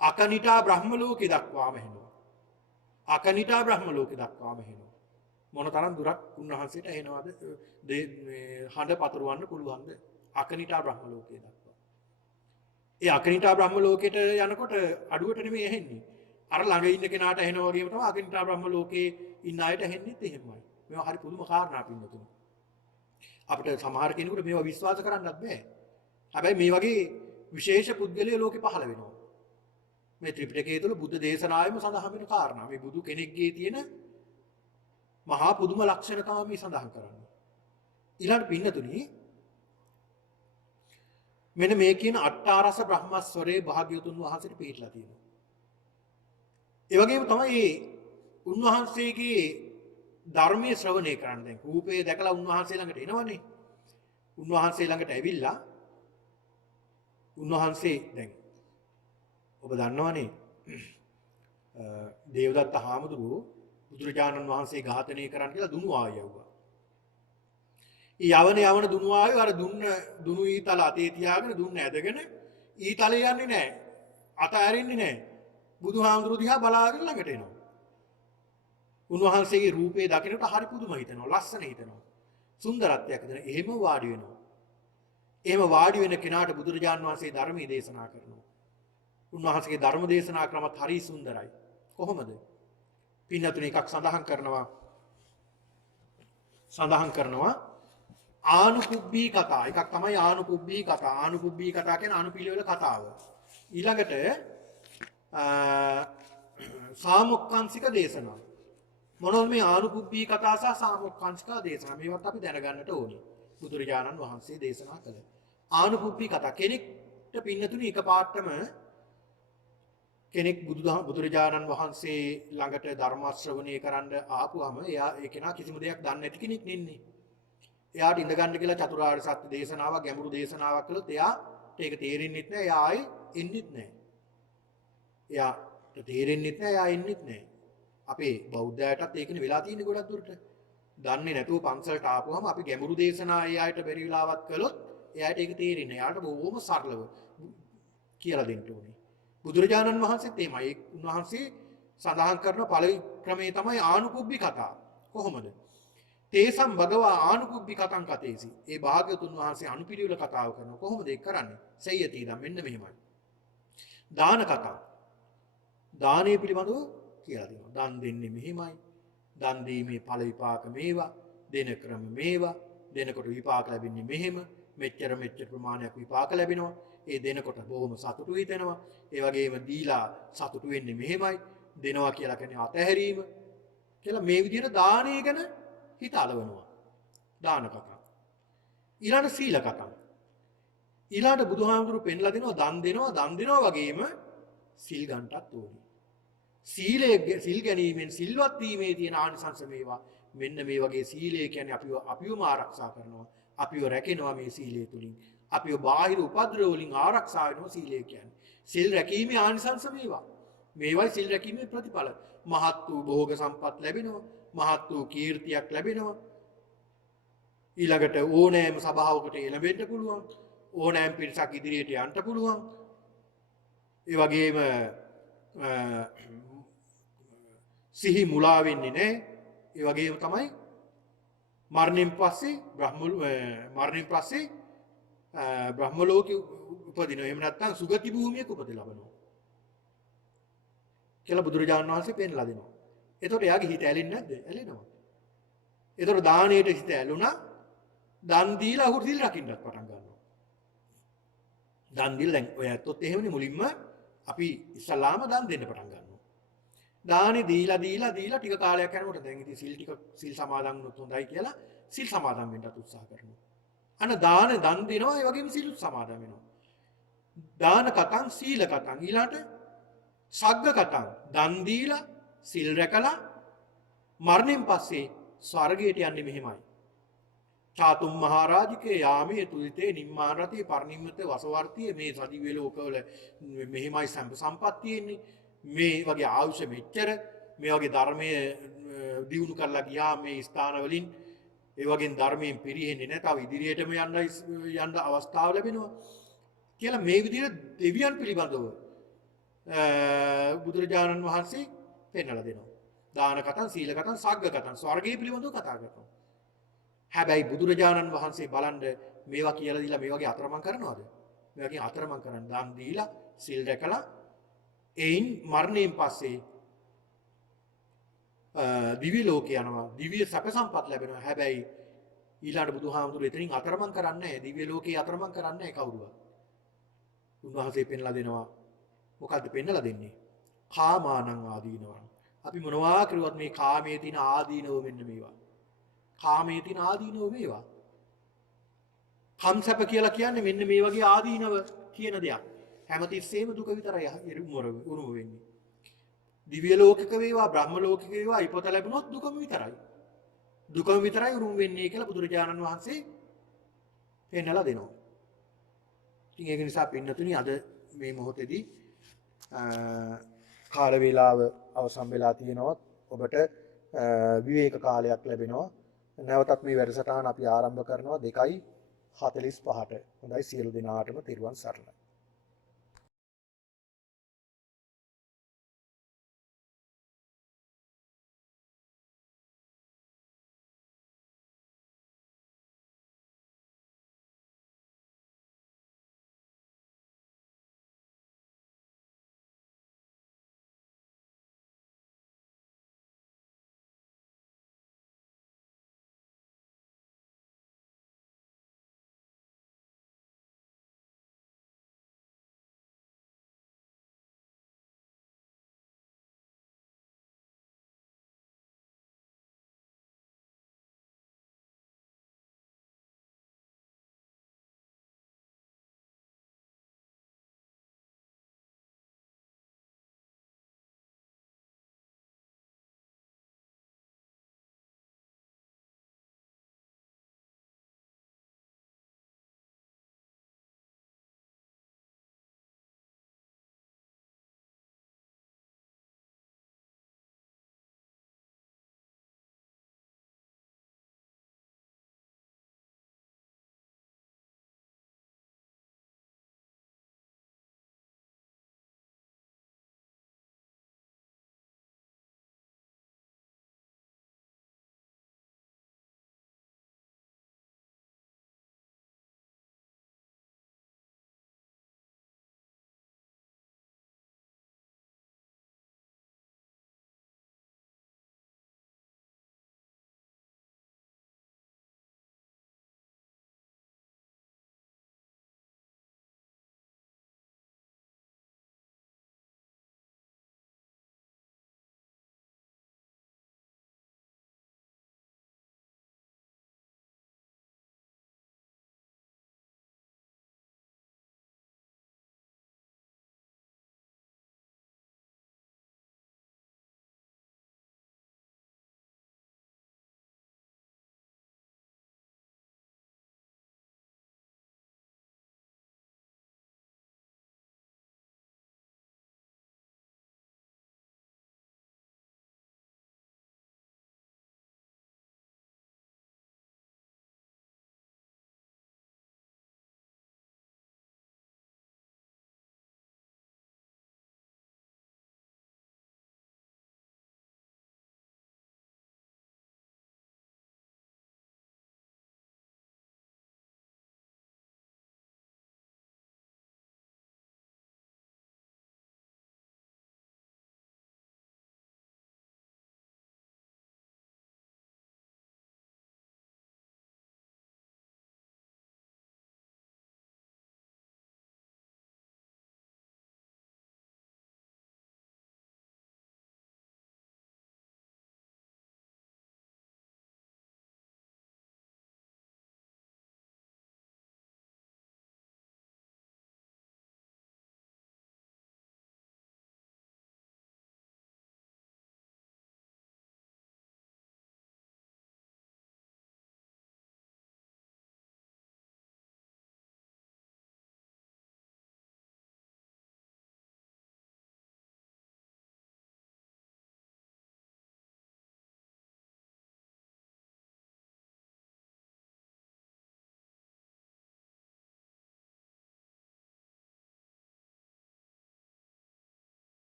අකනිටා බ්‍රහ්ම ලෝකේ දක්වාම එනවා. අකනිටා බ්‍රහ්ම ලෝකේ දක්වාම එනවා. මොන තරම් දුරක් උන්වහන්සේට එනවද මේ හඬ පතුරවන්න පුළුවන්ද? අකනිටා බ්‍රහ්ම ලෝකේ දක්වා. ඒ අකනිටා බ්‍රහ්ම ලෝකෙට යනකොට අඩුවට නෙමෙයි ඇහෙන්නේ. අර ළඟ ඉන්න කෙනාට ඇහෙනා වගේම තමයි අකනිටා බ්‍රහ්ම ලෝකේ ඉන්න අයට ඇහෙන්නේත් එහෙමයි. මේවා හරි පුදුම කාරණා පින්නතුනි. අපිට සමහර කෙනෙකුට මේවා විශ්වාස කරන්නත් බෑ. හැබැයි මේ වගේ විශේෂ පුද්ගලයෝ ලෝකේ පහළ වෙනවා. මේ ත්‍රිපිටකයේ තුල බුද්ධ දේශනාවෙම සඳහන් වෙන කාරණා. මේ බුදු කෙනෙක්ගේ තියෙන මහා පුදුම ලක්ෂණ තමයි මේ සඳහන් කරන්නේ. ඊළඟ පින්නතුනි මෙන්න මේ කියන අට්ඨාරස බ්‍රහ්මස්වරේ භාග්‍යවතුන් වහන්සේට පිළිట్లా තියෙනවා. ඒ වගේම තමයි උන්වහන්සේගේ ධර්මයේ ශ්‍රවණය කරන්න දැන් රූපේ දැකලා උන්වහන්සේ ළඟට එනවනේ. උන්වහන්සේ ළඟට ඇවිල්ලා උන්වහන්සේ දැන් ඔබ දන්නවනේ දේවදත්ත හාමුදුරුවෝ බුදුරජාණන් වහන්සේ ඝාතනය කරන්න කියලා දුනු ආයවුවා. ඊ යවන දුනු ආයව අර දුනු ඊතල අතේ තියාගෙන දුන්න ඇදගෙන ඊතලේ යන්නේ නැහැ. අත ඇරෙන්නේ නැහැ. බුදුහාමුදුරුවෝ දිහා බලාගෙන ළඟට එනවා. උන්වහන්සේගේ රූපේ දකිනකොට හරි පුදුම හිතෙනවා. ලස්සන හිතෙනවා. සුන්දරත්වයක් හිතෙනවා. එහෙම වාඩි වෙනවා. එහෙම වාඩි වෙන කෙනාට බුදුරජාණන් වහන්සේ ධර්මයේ දේශනා කරනවා. උන්වහන්සේගේ ධර්ම දේශනා ක්‍රමත් හරි සුන්දරයි. කොහොමද? පින්නතුන එකක් සඳහන් කරනවා ආනුපුබ්බී කතා. එකක් තමයි ආනුපුබ්බී කතා. ආනුපුබ්බී කතා කියන්නේ අනුපිළිවෙල කතාව. ඊළඟට සාමුක්ඛංශික දේශනා. මොනවද මේ ආනුපුබ්බී කතා සහ සාමුක්ඛංශික දේශනා? මේවත් අපි දැනගන්නට ඕනේ. බුදුරජාණන් වහන්සේ දේශනා කළ ආනුපුබ්බී කතා කෙනෙක්ට පින්නතුනි එකපාරටම කෙනෙක් බුදුරජාණන් වහන්සේ ළඟට ධර්ම ශ්‍රවණය කරන්න ආපුවම එයා ඒ කෙනා කිසිම දෙයක් දන්නේ නැති කෙනෙක් නෙන්නේ. එයාට ඉඳ ගන්න කියලා චතුරාර්ය සත්‍ය දේශනාවක් ගැඹුරු දේශනාවක් කළොත් එයාට ඒක තේරෙන්නෙත් නැහැ. එයා ආයේ එන්නෙත් නැහැ. එයාට තේරෙන්නෙත් නැහැ. එයා එන්නෙත් නැහැ. අපේ බෞද්ධයටත් ඒකනේ වෙලා තියෙන්නේ ගොඩක් දුරට. දන්නේ නැතුව පන්සලට ආපුවම අපි ගැඹුරු දේශනා එයාට බැරි වෙලාවක් කළොත් එයාට ඒක තේරෙන්නේ නැහැ. එයාට බොහොම සරලව කියලා දෙන්න ඕනේ. බුදුරජාණන් වහන්සේත් එමය. උන්වහන්සේ සඳහන් කරන පළවෙනි ක්‍රමේ තමයි ආනුකුබ්බි කතා. කොහොමද? තේසම් භගවා ආනුකුබ්බි කතං කතේසි. ඒ භාග්‍යවතුන් වහන්සේ අනුපිළිවෙල කතාව කරනවා. කොහොමද ඒක කරන්නේ? සෙය්‍යති ඉදම් මෙන්න මෙහෙමයි. දාන කතා. දානය පිළිබඳව කියලා දෙනවා. දන් දෙන්නේ මෙහෙමයි. දන් දීමේ ඵල විපාක මේවා, දෙන ක්‍රම මේවා, දෙනකොට විපාක ලැබෙන්නේ මෙහෙම, මෙච්චර මෙච්චර ප්‍රමාණයක් විපාක ලැබෙනවා. ඒ දෙනකොට බොහොම සතුටු හිතෙනවා. ඒ වගේම දීලා සතුටු වෙන්නේ මෙහෙමයි. දෙනවා කියලා කියන්නේ අතහැරීම කියලා මේ විදිහට දානය ගැන හිත අලවනවා. දාන කතා. ඊළඟ සීල කතා. ඊළඟ බුදුහාමුදුරු පෙන්ලා දෙනවා දන් දෙනවා වගේම සිල් ගන්නටත් ඕනේ. සිල් ගැනීමෙන් සිල්වත් වීමේ තියෙන ආනිසංස මේවා. මෙන්න මේ වගේ සීලය කියන්නේ අපිවම ආරක්ෂා කරනවා. අපිව රැකෙනවා මේ සීලය තුලින්. අපිව බාහිර උපද්‍රව වලින් ආරක්ෂා වෙනවා සීලය කියන්නේ. සිල් රැකීමේ ආනිසංස මේවා. මේවයි සිල් රැකීමේ ප්‍රතිඵල. මහත් වූ භෝග සම්පත් ලැබෙනවා. මහත් වූ කීර්තියක් ලැබෙනවා. ඊළඟට ඕනෑම සභාවකට එළඹෙන්න පුළුවන්. ඕනෑම පිරිසක් ඉදිරියට යන්න පුළුවන්. ඒ වගේම සිහි මුලා වෙන්නේ නැහැ. ඒ වගේම තමයි මරණයෙන් පස්සේ බ්‍රහ්ම ලෝකෙ උපදිනවා. එහෙම නැත්නම් සුගති භූමියක උපත ලබනවා. කියලා බුදුරජාණන් වහන්සේ පෙන්ලා දෙනවා. එතකොට එයාගේ හිත ඇලෙන්නේ නැද්ද? ඇලෙනවා. එතකොට දානයේට හිත ඇලුනා. දන් දීලා අහු සිල් රකින්නත් පටන් ගන්නවා. දන් දීලා දැන් ඔය ඇත්තොත් එහෙමනේ මුලින්ම අපි ඉස්සලාම දන් දෙන්න පටන් ගන්නවා. දානි දීලා ටික කාලයක් යනකොට දැන් ඉතින් සිල් සමාදන් වුණොත් හොඳයි කියලා සිල් සමාදන් වෙන්නත් උත්සාහ කරනවා. අන්න දන් දෙනවා ඒ වගේම සිල් සමාදන් වෙනවා. දාන කතං සීල කතං ඊළාට සග්ග කතං දන් දීලා සිල් රැකලා මරණයෙන් පස්සේ ස්වර්ගයට යන්නේ මෙහෙමයි. චාතුම් මහරජිකේ යාමේ තුිතේ නිම්මාන රතේ පරිනිම්මිත වසවර්තිය මේ සදිව්‍ය ලෝකවල මෙහෙමයි සම්පත් තියෙන්නේ. මේ වගේ ආයුෂ මෙච්චර මේ වගේ ධර්මයේ දියුණු කරලා ගියා මේ ස්ථාන වලින් ඒ වගේ ධර්මයෙන් පිරිහෙන්නේ නැහැ. තව ඉදිරියටම යන්න අවස්ථාව ලැබෙනවා කියලා මේ විදිහට දෙවියන් පිළිබඳව බුදුරජාණන් වහන්සේ පෙන්වලා දෙනවා. දාන කතං සීල කතං සග්ග කතං ස්වර්ගය පිළිබඳව කතා කරනවා. හැබැයි බුදුරජාණන් වහන්සේ බලන්න මේවා කියලා දීලා මේ වගේ අතරමං කරනවද? මේ වගේ අතරමං කරන් දන් දීලා සිල් රැකලා එයින් මරණයෙන් පස්සේ දිව්‍ය ලෝකේ යනවා. දිව්‍ය සැප සම්පත් ලැබෙනවා. හැබැයි ඊළඟ බුදුහාමුදුරු එතනින් අතරමං කරන්නේ නැහැ. දිව්‍ය ලෝකේ අතරමං කරන්නේ නැහැ කවුරුවත්. උන්වහන්සේ පෙන්ලා දෙනවා. මොකද්ද පෙන්ලා දෙන්නේ? කාමානං ආදීනවං. අපි මොනවා කරුවත් මේ කාමයේ තියෙන ආදීනව මෙන්න මේවා. කාමයේ තියෙන ආදීනව මේවා. කම්සප කියලා කියන්නේ මෙන්න මේ වගේ ආදීනව කියන දෙයක්. හැමතිස්සෙම දුක විතරයි උරුම වෙන්නේ. දිව්‍ය ලෝකික වේවා බ්‍රහ්ම ලෝකික වේවා ඉපත ලැබුණොත් දුකම විතරයි. දුකම විතරයි උරුම වෙන්නේ කියලා බුදුරජාණන් වහන්සේ පෙන්නලා දෙනවා. ඉතින් ඒක නිසා පින්නතුනි අද මේ මොහොතේදී කාල වේලාව අවසන් වෙලා තියෙනවා. ඔබට විවේක කාලයක් ලැබෙනවා. නැවතත් මේ වැඩසටහන අපි ආරම්භ කරනවා 2:45ට. හොඳයි සියලු දෙනාටම තෙරුවන් සරණයි.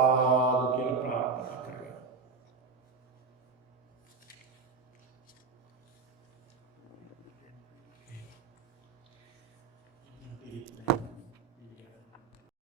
ආ